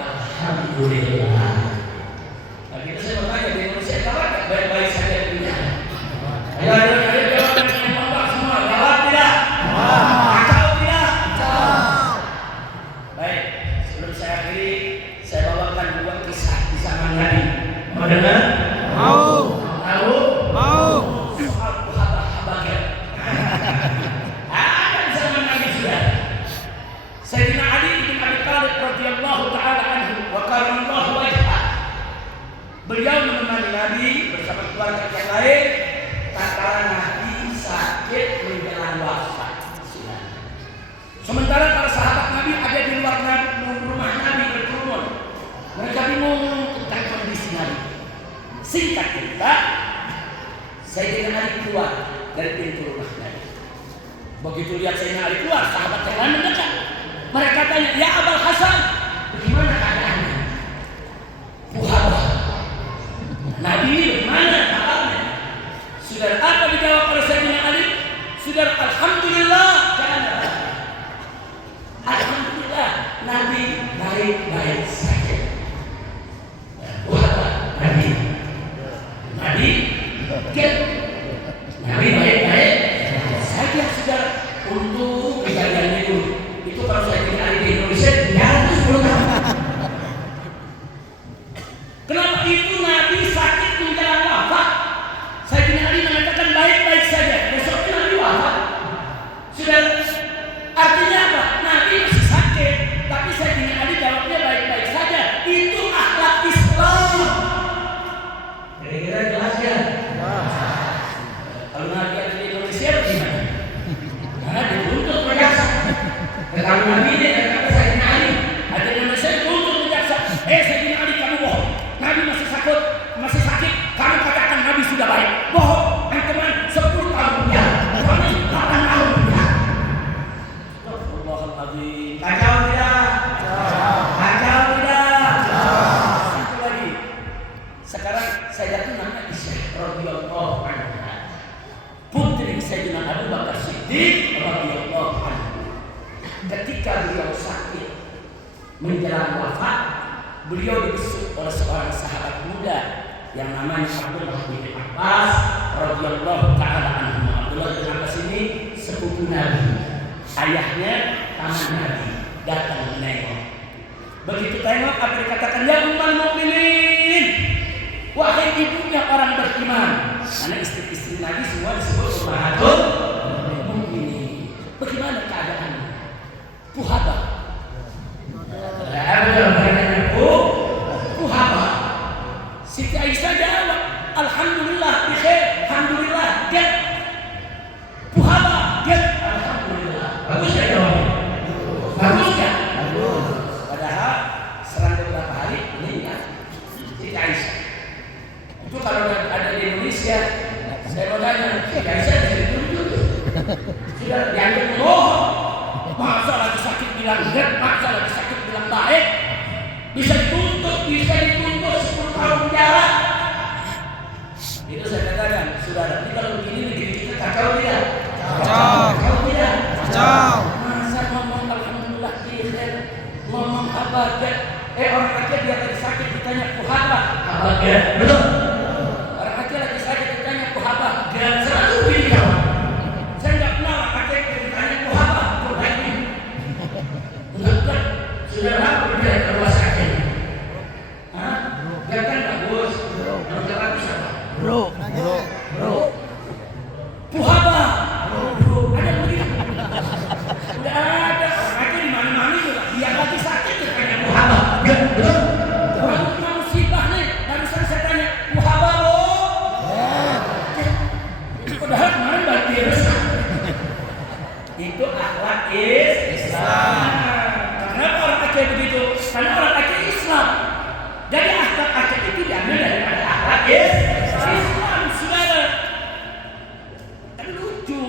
alhamdulillah. Nah, kita saya bertanya di Indonesia kabar baik-baik saja punya. Ayo jawab dengan kompak semua. Jawab tidak? Atau tidak? Baik, sebelum saya akhiri, saya bawakan 2 kisah di zaman Nabi. Mau dengar? Mau. Tahu? Mau. Soal Habakir. Ada di zaman Nabi sudah. Sayyidina Ali bin Abi Thalib radhiyallahu taala anhu wa karamallahu wajhah. Beliau menemani Nabi bersama keluarga yang lain tatkala Nabi sakit menjelang wafat. Sementara para sahabat Nabi ada di luar rumah Nabi berkerumun. Mereka bingung tentang kondisi Nabi. Singkat cerita, Sayyidina Ali keluar dari pintu rumah Nabi. Begitu lihat Sayyidina Ali keluar, sahabat yang lain mendekat. Mereka tanya, ya Abul Hasan, bagaimana keadaannya? Buhabah. Nabi ini bagaimana kabarnya? Sudah apa dijawab oleh Sayyidina Ali? Sudah alhamdulillah. Alhamdulillah, Nabi baik-baik saja. Buhabah, Nabi baik-baik saja sudah. Untuk kejadian itu kalau saya tidak ada di Indonesia, jarang 10 tahun. Kenapa itu Nabi sakit menjelang wafat? Sayyidina Ali mengatakan baik-baik saja. Besoknya Nabi wafat. Sudah artinya apa? Nabi masih sakit, tapi Sayyidina Ali jawabnya baik-baik saja. Itu akhlak Islam. Kira-kira jelas ya? Kalau Nabi ada di Indonesia bagaimana? Nah, dituntut berjaksa. Kalau Nabi ini kata Sayyidina Ali, ada di Indonesia dituntut berjaksa. Sayyidina Ali kamu bohong. Nabi masih sakit. Kamu katakan Nabi sudah baik. Bohong. Ancaman 10 tahun penjara. Vonis 8 tahun penjara. Astagfirullahaladzim. Kacau tidak? Kacau tidak? Satu lagi. Sekarang saya jatuh nama Aisyah radhiyallahu anha. Putri Sayyidina Abu Bakar Siddiq radhiyallahu anhu. Ketika beliau sakit menjelang wafat, beliau dibesuk oleh seorang sahabat muda yang namanya Abdullah bin Abbas radhiyallahu taala anhu. Abdullah bin Abbas ini sepupu Nabi. Ayahnya paman Nabi datang menengok. Begitu tengok apa dikatakan, ya ummul mukminin, wahai ibunya orang beriman. Karena istri-istri Nabi semua disebut ummahatul mukminin. Bagaimana keadaannya? Buhabah. Buhabah. Siti Aisyah jawab, alhamdulillah bikhair, alhamdulillah dia. Buhabah dia, alhamdulillah. Bagus ya jawabnya. Saya mau tanya, si Kaisar bisa ditunjuk. Sudah dianggap bohong. Masa lagi sakit bilang enggak, masa lagi sakit bilang baik. Bisa dituntut 10 tahun penjara. Itu saya katakan, saudara, ini kalau begini negeri kita kacau tidak? Kacau tidak? Kacau. Masa ngomong alhamdulillah khair, ngomong abadan. Orang kecil dia lagi sakit ditanya kuhaba, abadan. Betul? Orang kecil lagi sakit ditanya kuhaba, dan selalu begini jawab. Saya nggak kenal orang kecil ditanya kuhaba, kuhaba. Enggak, saudara berbeda ke rumah sakit. Hah? Enggak kan bagus. Kalau nggak bagus apa? Bro. Puhaba, bro, ada begitu? Tidak ada. Orang aja di mana-mana juga. Dia lagi sakit ditanya puhaba. Betul? Kalau kena musibah nih, barusan saya tanya puhaba, bro. Padahal kemarin baru dia besar. Itu akhlak Islam. Kenapa orang Aceh begitu? Karena orang Aceh Islam. Jadi akhlak Aceh itu diambil daripada akhlak Islam, saudara. Kan lucu.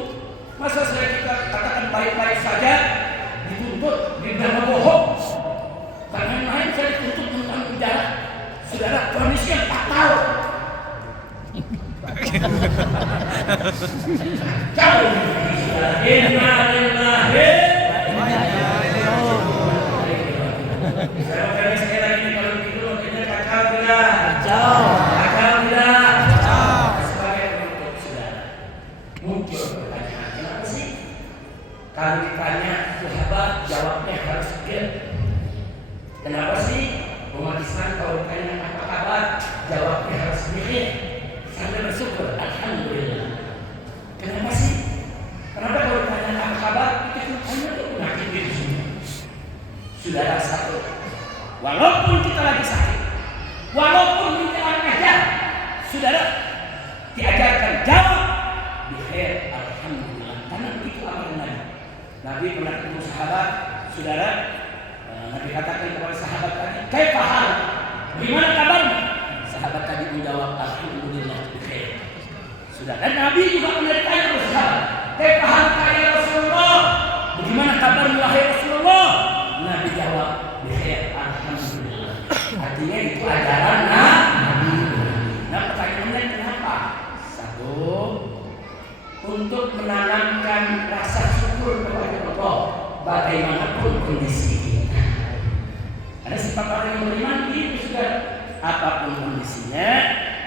Masa kita katakan baik-baik saja dituntut, dibilang bohong. Karena yang lain saya dituntut tentang penjara. Saudara, kondisinya 4 tahun. Jauh. Inna lillahi. Saya mau tanya sekali lagi nih, kalau begitu kita kacau tidak? Kacau tidak? Sebagai penutup, saudara, muncul pertanyaan, kenapa sih? Kalau ditanya sahabat, jawabnya harus get. Kenapa sih? Umat Islam kalau ditanya apa kabar, jawabnya harus mikir sambil bersyukur, alhamdulillah. Kenapa sih? Kenapa kalau ditanya apa kabar, kita hanya penyakit diri sendiri. Saudara, satu, walaupun kita lagi sakit, walaupun kita ajar, saudara, diajarkan jawab bikhair, alhamdulillah. Karena begitu amalan Nabi. Nabi pernah ketemu sahabat, saudara. Nabi katakan kepada sahabat tadi, kaifa hal? Gimana kabarmu? Sahabat tadi menjawab, alhamdulillah bikhair. Saudara, dan Nabi juga pernah ditanya kepada sahabat, kaifa hal ya Rasulullah? Bagaimana kabarmu wahai Rasulullah? Nabi jawab, bikhair, alhamdulillah. Artinya itu ajaran Nabi. Nah, pertanyaannya kenapa? Satu, untuk menanamkan rasa syukur kepada Allah bagaimanapun kondisi kita. Ada sifat orang yang beriman itu sudah apapun kondisinya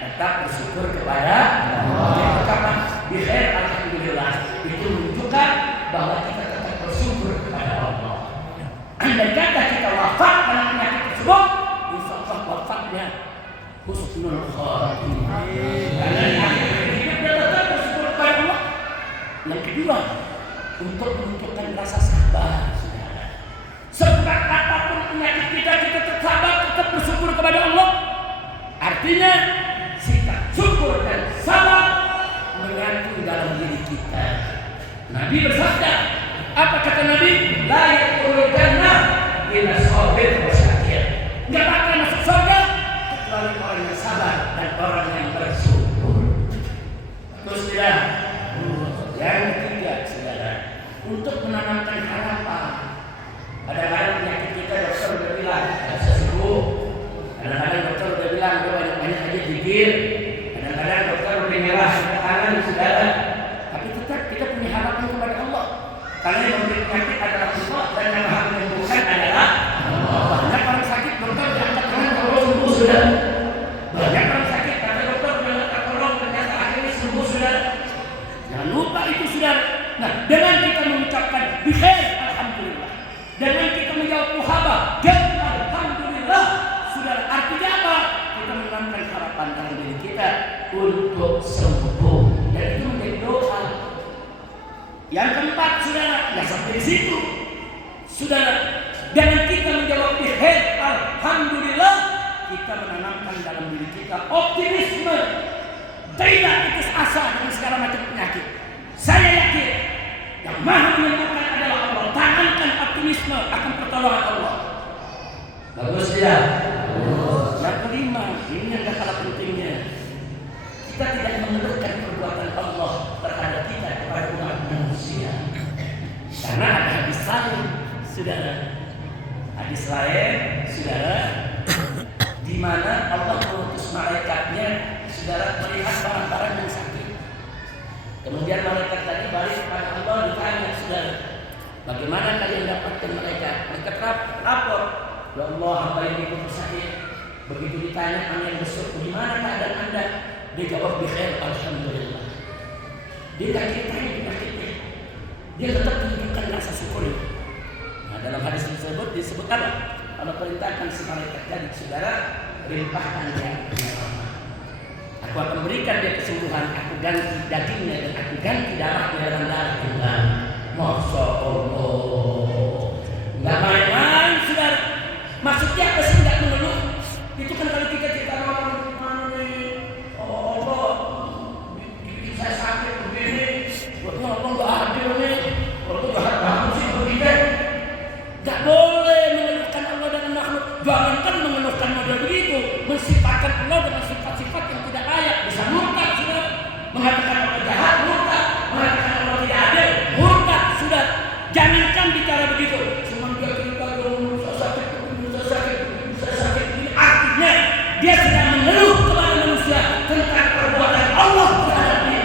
tetap bersyukur kepada Allah. Jadi kata bikhair, alhamdulillah itu menunjukkan bahwa kita tetap bersyukur kepada Allah. Andai kata kita wafat karena penyakit tersebut, insya Allah wafatnya husnul khatimah. Karena di akhir hidup dia tetap bersyukur kepada Allah. Yang kedua, untuk menunjukkan rasa sabar, saudara. Seberat apapun penyakit kita tetap sabar, tetap bersyukur kepada Allah. Artinya sikap syukur dan sabar menyatu dalam diri kita. Nabi bersabda, apa kata Nabi? La yadkhulul jannah illa sabir wa syakir. Enggak akan masuk surga kecuali orang yang sabar dan orang yang bersyukur. Terus tidak. Yang ketiga, saudara, untuk menanamkan harapan. Kadang-kadang penyakit kita dokter udah bilang nggak bisa sembuh. Kadang-kadang dokter udah bilang dia banyak-banyak aja gigil. Kadang-kadang dokter udah nyerah ke tangan, saudara. Tapi tetap kita punya harapan kepada Allah. Karena yang memberi penyakit adalah Allah dan yang maha menyembuhkan adalah Allah. Banyak orang sakit dokter diangkat tangan kalau sembuh, saudara. Banyak orang sakit kata dokter diangkat tolong ternyata akhirnya sembuh, saudara. Jangan lupa itu, saudara. Nah, dengan kita mengucapkan bikhair, alhamdulillah. Dengan kita menjawab muhabah, dan alhamdulillah, saudara. Artinya apa? Kita menanamkan harapan dalam diri kita untuk sembuh. Dan itu menjadi doa. Yang keempat, saudara, nggak sampai di situ, saudara. Dengan kita menjawab bikhair, alhamdulillah, kita menanamkan dalam diri kita optimisme. Tidak putus asa dengan segala macam penyakit. Saya yakin yang maha menyembuhkan adalah Allah. Tanamkan optimisme akan pertolongan Allah. Bagus tidak? Yang kelima, ini yang gak kalah pentingnya. Kita tidak mengeluhkan perbuatan Saudara, hadis lain, saudara, di mana Allah mengutus malaikatnya, saudara, melihat barang-barang yang sakit. Kemudian malaikat tadi balik kepada Allah ditanya, saudara, bagaimana kalian dapatkan mereka? Mereka lapor, ya Allah, hamba ini pun sakit. Begitu ditanya yang besok, bagaimana keadaan anda? Dia jawab, bikhair, alhamdulillah. Dia tak ditanya penyakitnya, dia tetap menunjukkan rasa syukur. Nah, dalam hadis tersebut disebutkan, Allah perintahkan si malaikat tadi, saudara, limpahkan dia. Aku akan berikan dia kesembuhan, aku ganti dagingnya dan aku ganti darahnya dengan darah Tuhan. Masya Allah, nggak main-main, saudara. Maksudnya apa sih nggak mengeluh? Itu kan kalau kita cerita orang nih, oh Allah, bikin saya sakit begini, buatnya Allah nggak adil nih, kalau itu jahat banget sih begitu. Nggak boleh mengeluhkan Allah dengan makhluk. Jangankan mengeluhkan model begitu, mensifatkan Allah dengan sifat-sifat yang tidak layak, bisa murtad, sudah. Mengatakan Allah jahat, murtad. Mengatakan Allah tidak adil, murtad, sudah. Jangankan bicara begitu. Cuma dia cerita dong, saya sakit. Ini artinya dia sedang mengeluh kepada manusia tentang perbuatan Allah terhadap dia.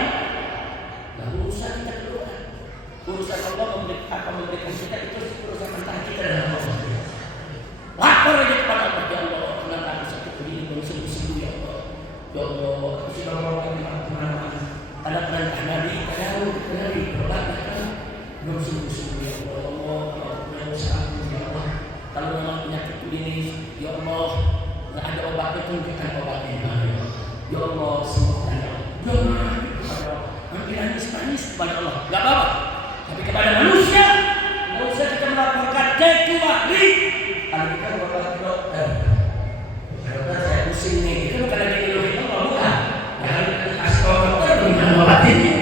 Nah, urusan kita keluar. Urusan Allah memberikan kita itu urusan tentang kita dan Allah. Lapor aja kepada Allah, ya Allah, kenapa aku sakit begini, belum sembuh ya Allah. Ya Allah, aku sudah merawat di mana-mana. Ada perintah Nabi, Nabi berobatlah kan, belum sembuh ya Allah. Allah, kalau usaha ya Allah, kalau memang penyakit ini, ya Allah, nggak ada obatnya, tunjukkan obatnya di mana ya Allah. Ya Allah, sembuhkan ya Allah. Jangan kepada Allah, hampir nangis kepada Allah, nggak apa-apa. Tapi kepada manusia, nggak usah kita melaporkan kecuali kalau kita berobat ke dokter, saya pusing nih, itu bukan lagi ngeluhin Allah, bukan. Ya kalau kita kasih tahu dokter, bagaimana ngobatinnya?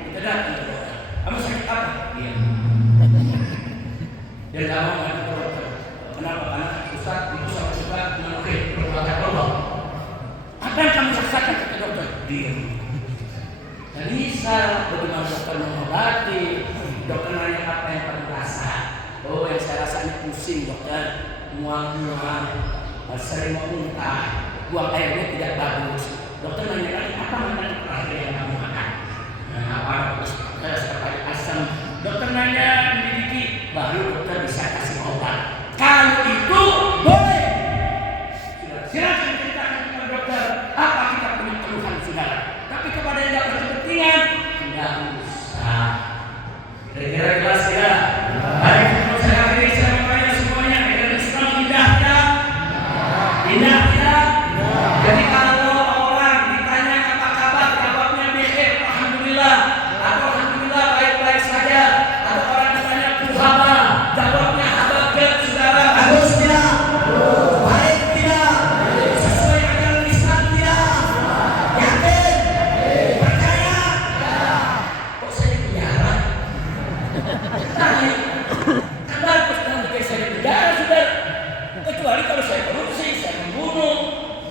Kita datang ke dokter. Kamu sakit apa? Iya. Dia nggak mau ngajak ke dokter. Kenapa? Karena pusat itu sama juga dengan oke, perbuatan Allah. Apa yang kamu rasakan ke dokter? Diam. Dan bisa bagaimana dokter mengobati? Dokter nanya apa yang kamu rasa? Oh, yang saya rasa ini pusing dokter, mual-mual, sering mau muntah, buang airnya tidak bagus. Dokter nanya lagi, apa makanan terakhir yang kamu makan? Nah, apa seperti asam. Dokter nanya mendidiki, baru dokter bisa kasih obat. Kalau itu boleh, silakan ceritakan kepada dokter apa kita punya keluhan saudara. Tapi kepada yang tidak berkepentingan, tidak usah. Kira-kira jelas tidak? Baik. Indah tidak? Jadi kalau orang ditanya apa kabar, jawabnya bikhair, alhamdulillah. Atau alhamdulillah baik-baik saja. Atau orang ditanya puhaba, jawabnya abad saudara. Bagus tidak? Baik tidak? Sesuai ajaran Islam tidak? Yakin? Percaya? Kok saya penjara? Tanya. Kenapa saya penjara, saudara? Kecuali kalau saya korupsi, saya membunuh,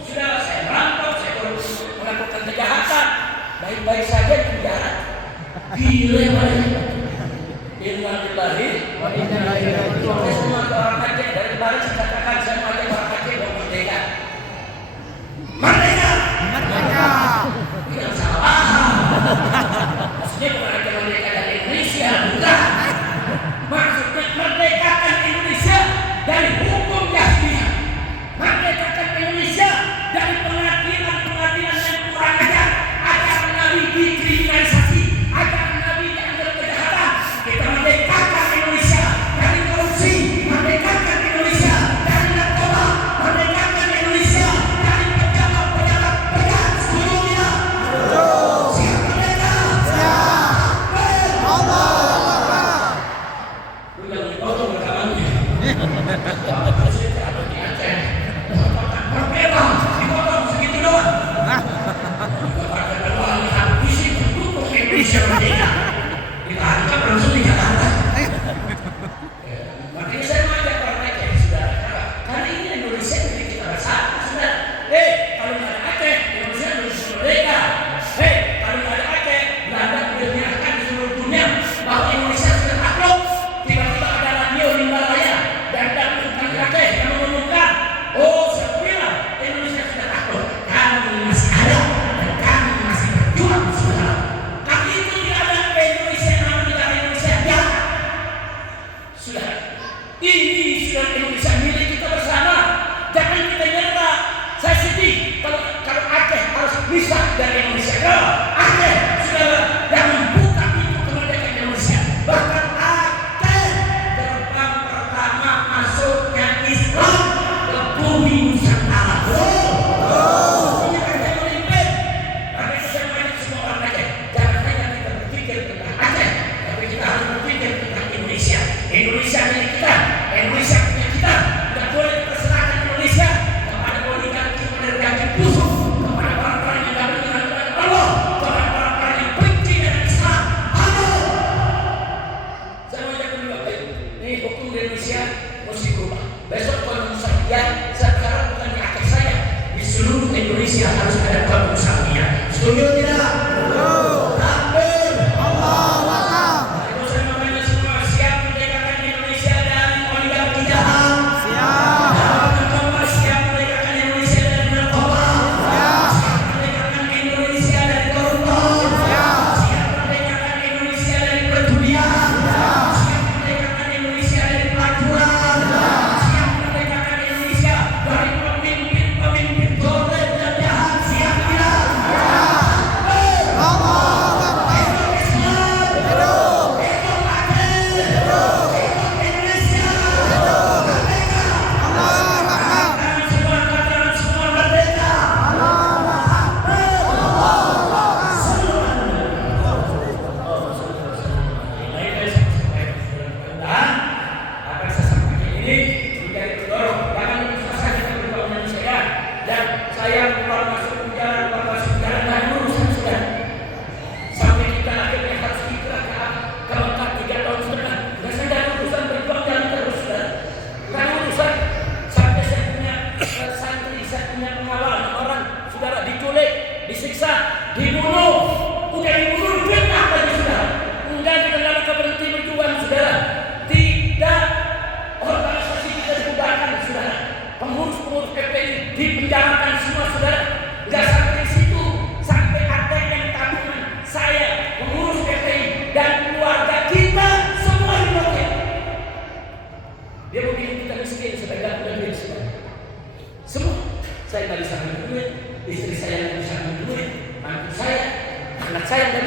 sudah saya merampok, saya melakukan kejahatan, baik-baik saja di penjara. Gila banget. Innalillahi wa inna ilaihi raji'un. Saya semua orang Aceh dari kemarin saya katakan saya mau ajak orang Aceh mau merdeka. Merdeka. Tidak salah. Maksudnya bukan aja merdeka dari Indonesia, bukan. Maksudnya merdekakan Indonesia dari hukum jahiliyah, merdekakan Indonesia dari pengadilan yang kurang ajar, ajaran Nabi dikriminalisasi, ajaran Nabi dianggap kejahatan. Kita merdekakan Indonesia dari korupsi, merdekakan Indonesia dari narkoba, merdekakan Indonesia dari pejabat-pejabat pejahat seluruhnya. Siap merdeka? Siap. Allah. Lu jangan dipotong rekamannya. Dipotong segitu doang. Indonesia merdeka. Kita angkat langsung di Jakarta. Makanya saya mengajak orang Aceh, saudara. Karena ini Indonesia milik kita bersama, saudara. Kalau nggak ada Aceh, Indonesia belum merdeka. Kalau nggak ada Aceh, Belanda sudah menyerahkan di seluruh dunia bahwa Indonesia sudah takluk. Tiba-tiba ada radio di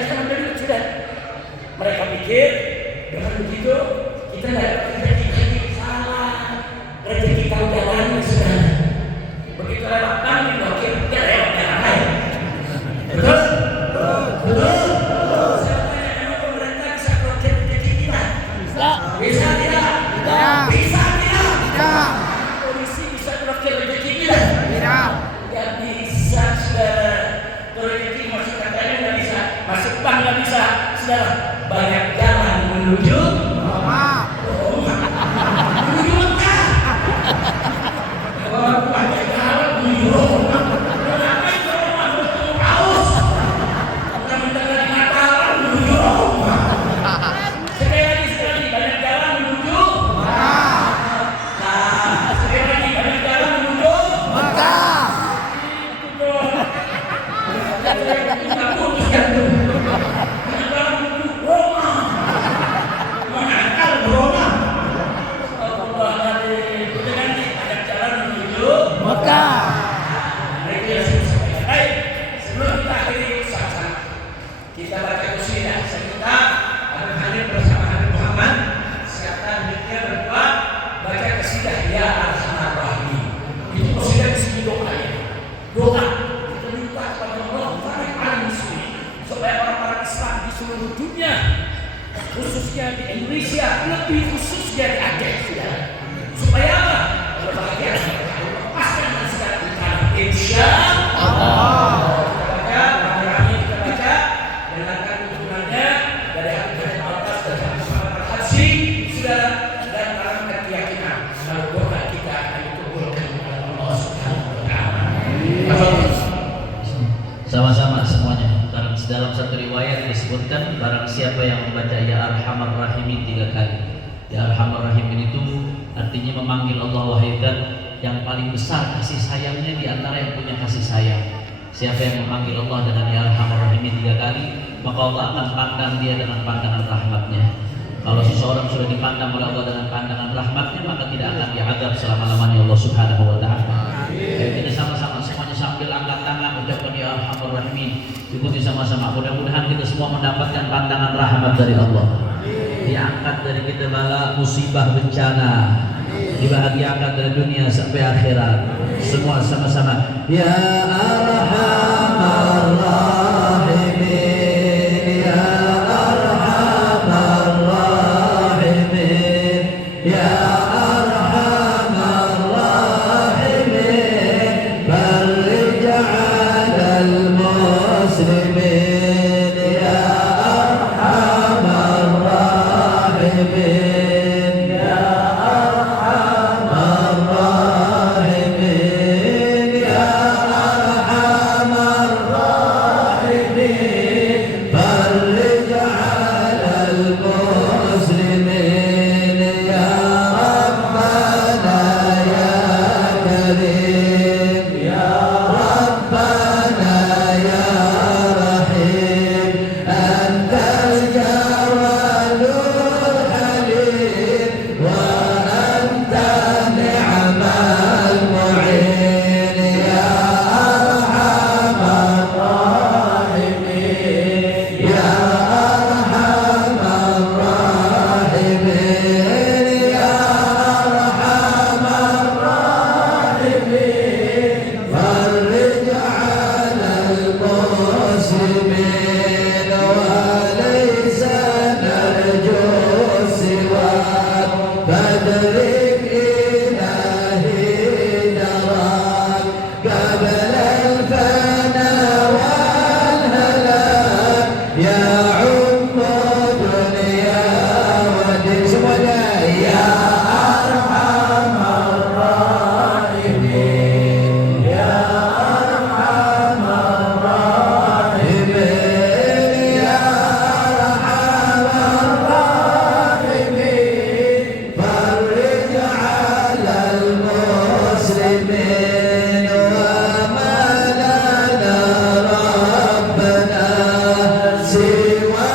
bisa ngambil duit sudah. Mereka pikir dengan begitu kita dapat rezeki salah, rezeki tahu jalannya sudah. Begitu lewat kami blokir, dia lewat jalan lain. Betul? Betul? Saya tanya, emang pemerintah bisa blokir rezeki kita? Bisa tidak? Bisa tidak? Polisi bisa blokir rezeki kita? Tidak bisa, saudara. Rezeki masuk katanya nggak bisa, masuk bank nggak bisa, saudara. Banyak jalan menuju Roma. Menuju Mekah. Banyak jalan menuju Roma. Kenapa itu Roma? Menuju Paus. Kita mendengar di Mataram menuju Roma. Sekali lagi, banyak jalan menuju Mekah. Sekali lagi, banyak jalan menuju Mekah. Itu dong. Kita putuskan tuh. Kita baca qasidah kita Habib Hanif bersama Habib Muhammad siapkan dirinya berdua baca qasidah ya Arhamar Rahimin. Itu qasidah isinya doa kita minta kepada Allah para muslim supaya orang-orang Islam di seluruh dunia khususnya di Indonesia lebih khususnya di Aceh supaya apa? Bahagia lepaskan dari segala bencana insya Allah. Sama-sama semuanya. Dalam satu riwayat disebutkan barang siapa yang membaca ya Arhamar Rahimin 3 kali. Ya Arhamar Rahimin itu artinya memanggil Allah wahai zat yang paling besar kasih sayangnya di antara yang punya kasih sayang. Siapa yang memanggil Allah dengan ya Arhamar Rahimin 3 kali, maka Allah akan pandang dia dengan pandangan rahmatnya. Kalau seseorang sudah dipandang oleh Allah dengan pandangan rahmatnya, maka tidak akan diazab selama-lamanya Allah Subhanahu wa taala. Kita sama-sama semuanya sambil angkat tangan ucapkan ya Arhamar Rahimin. Ikuti sama-sama. Mudah-mudahan kita semua mendapatkan pandangan rahmat dari Allah. Diangkat dari kita bala musibah bencana. Dibahagiakan dari dunia sampai akhirat. Semua sama-sama. Ya Arhamar Rahimin. Ya Arhamar Rahimin. Ya Siwa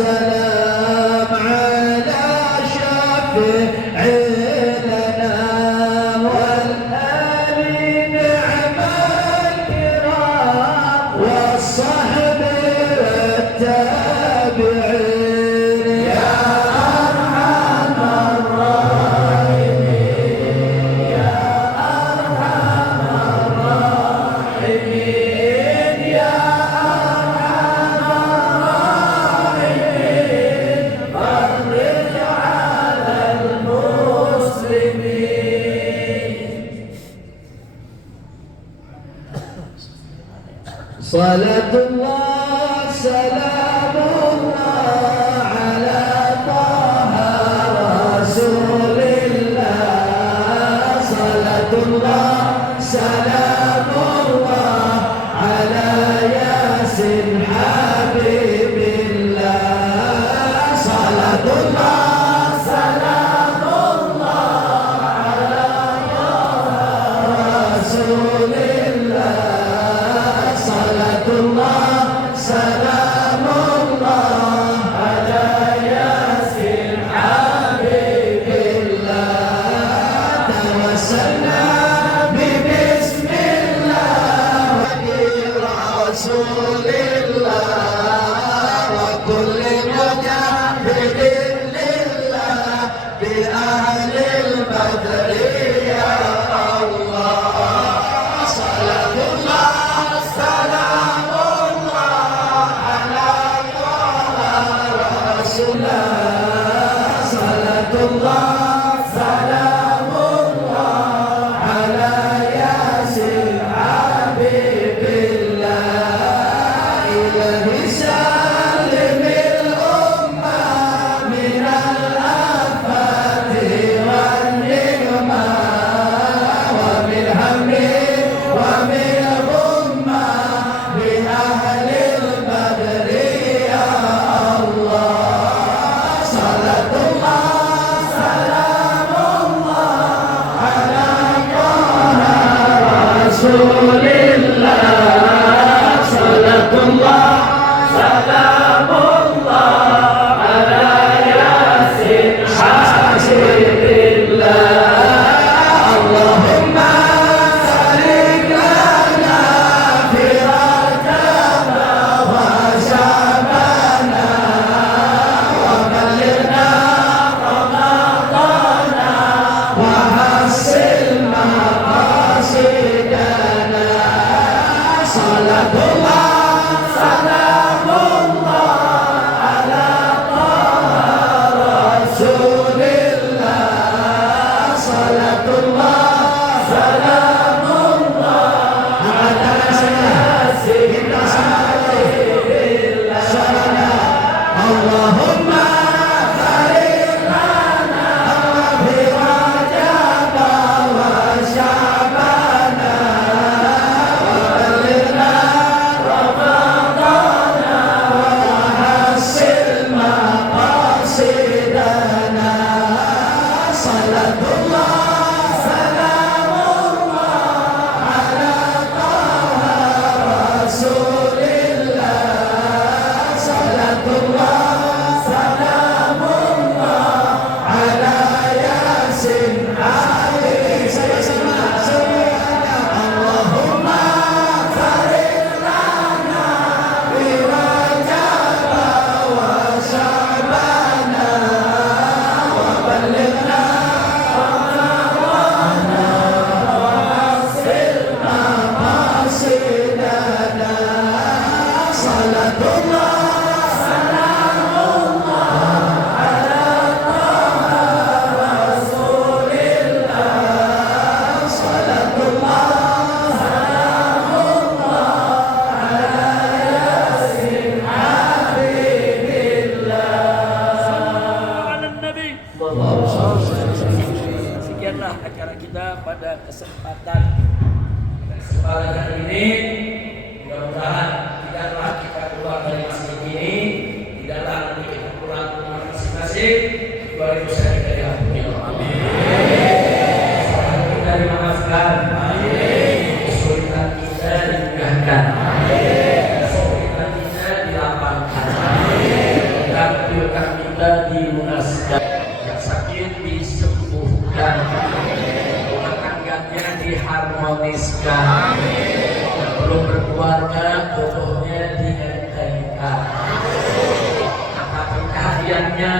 سلام على شفيعنا والآل نعم الكرام والصحب التابعين يا أرحم الراحمين يا أرحم الراحمين يا أرحم الراحمين فرج على المسلمين صلاة الله سلام الله على طه رسول الله صلاة الله سلام الله على ياسين حبيب الله صلاة الله سلام الله على رسول الله صلاة الله سلام الله على ياسين حبيب الله توسلنا ببسم الله رسول الله وكل مجاهد لله بأهل البدر يا الله صلاة الله سلام الله على طه رسول الله صلاة الله سلام الله على ياسين حبيب الله إلهي سلم الأمة من الآفات والنعمة ومن هم ومن غمة بأهل البدر يا الله صلاة الله سلام الله على طه رسول الله صلاة الله سلام الله على ياسين حبيب الله اللهم بارك لنا في رجب وشعبنا وبلغنا رمضان وحسن مقاصدنا صلاة الله سلام الله على طه رسول الله صلاة الله سلام الله على ياسين حبيب الله اللهم بارك لنا في رجب وشعبنا وبلغنا رمضان وحسن مقاصدنا صلاة الله سلام الله على طه رسول الله صلاة الله سلام الله على ياسين حبيب اللهم بارك لنا في رجب وشعبنا وبلغنا رمضان وحسن مقاصدنا صلاة الله سلام الله على طه رسول الله صلاة الله سلام الله على ياسين حبيب الله على النبي. اللهم صل وسلم. Sekianlah acara kita pada kesempatan ini. Mudah-mudahan tidaklah kita keluar dari masjid Yang belum berkeluarga jodohnya di MTK. Akad kaliannya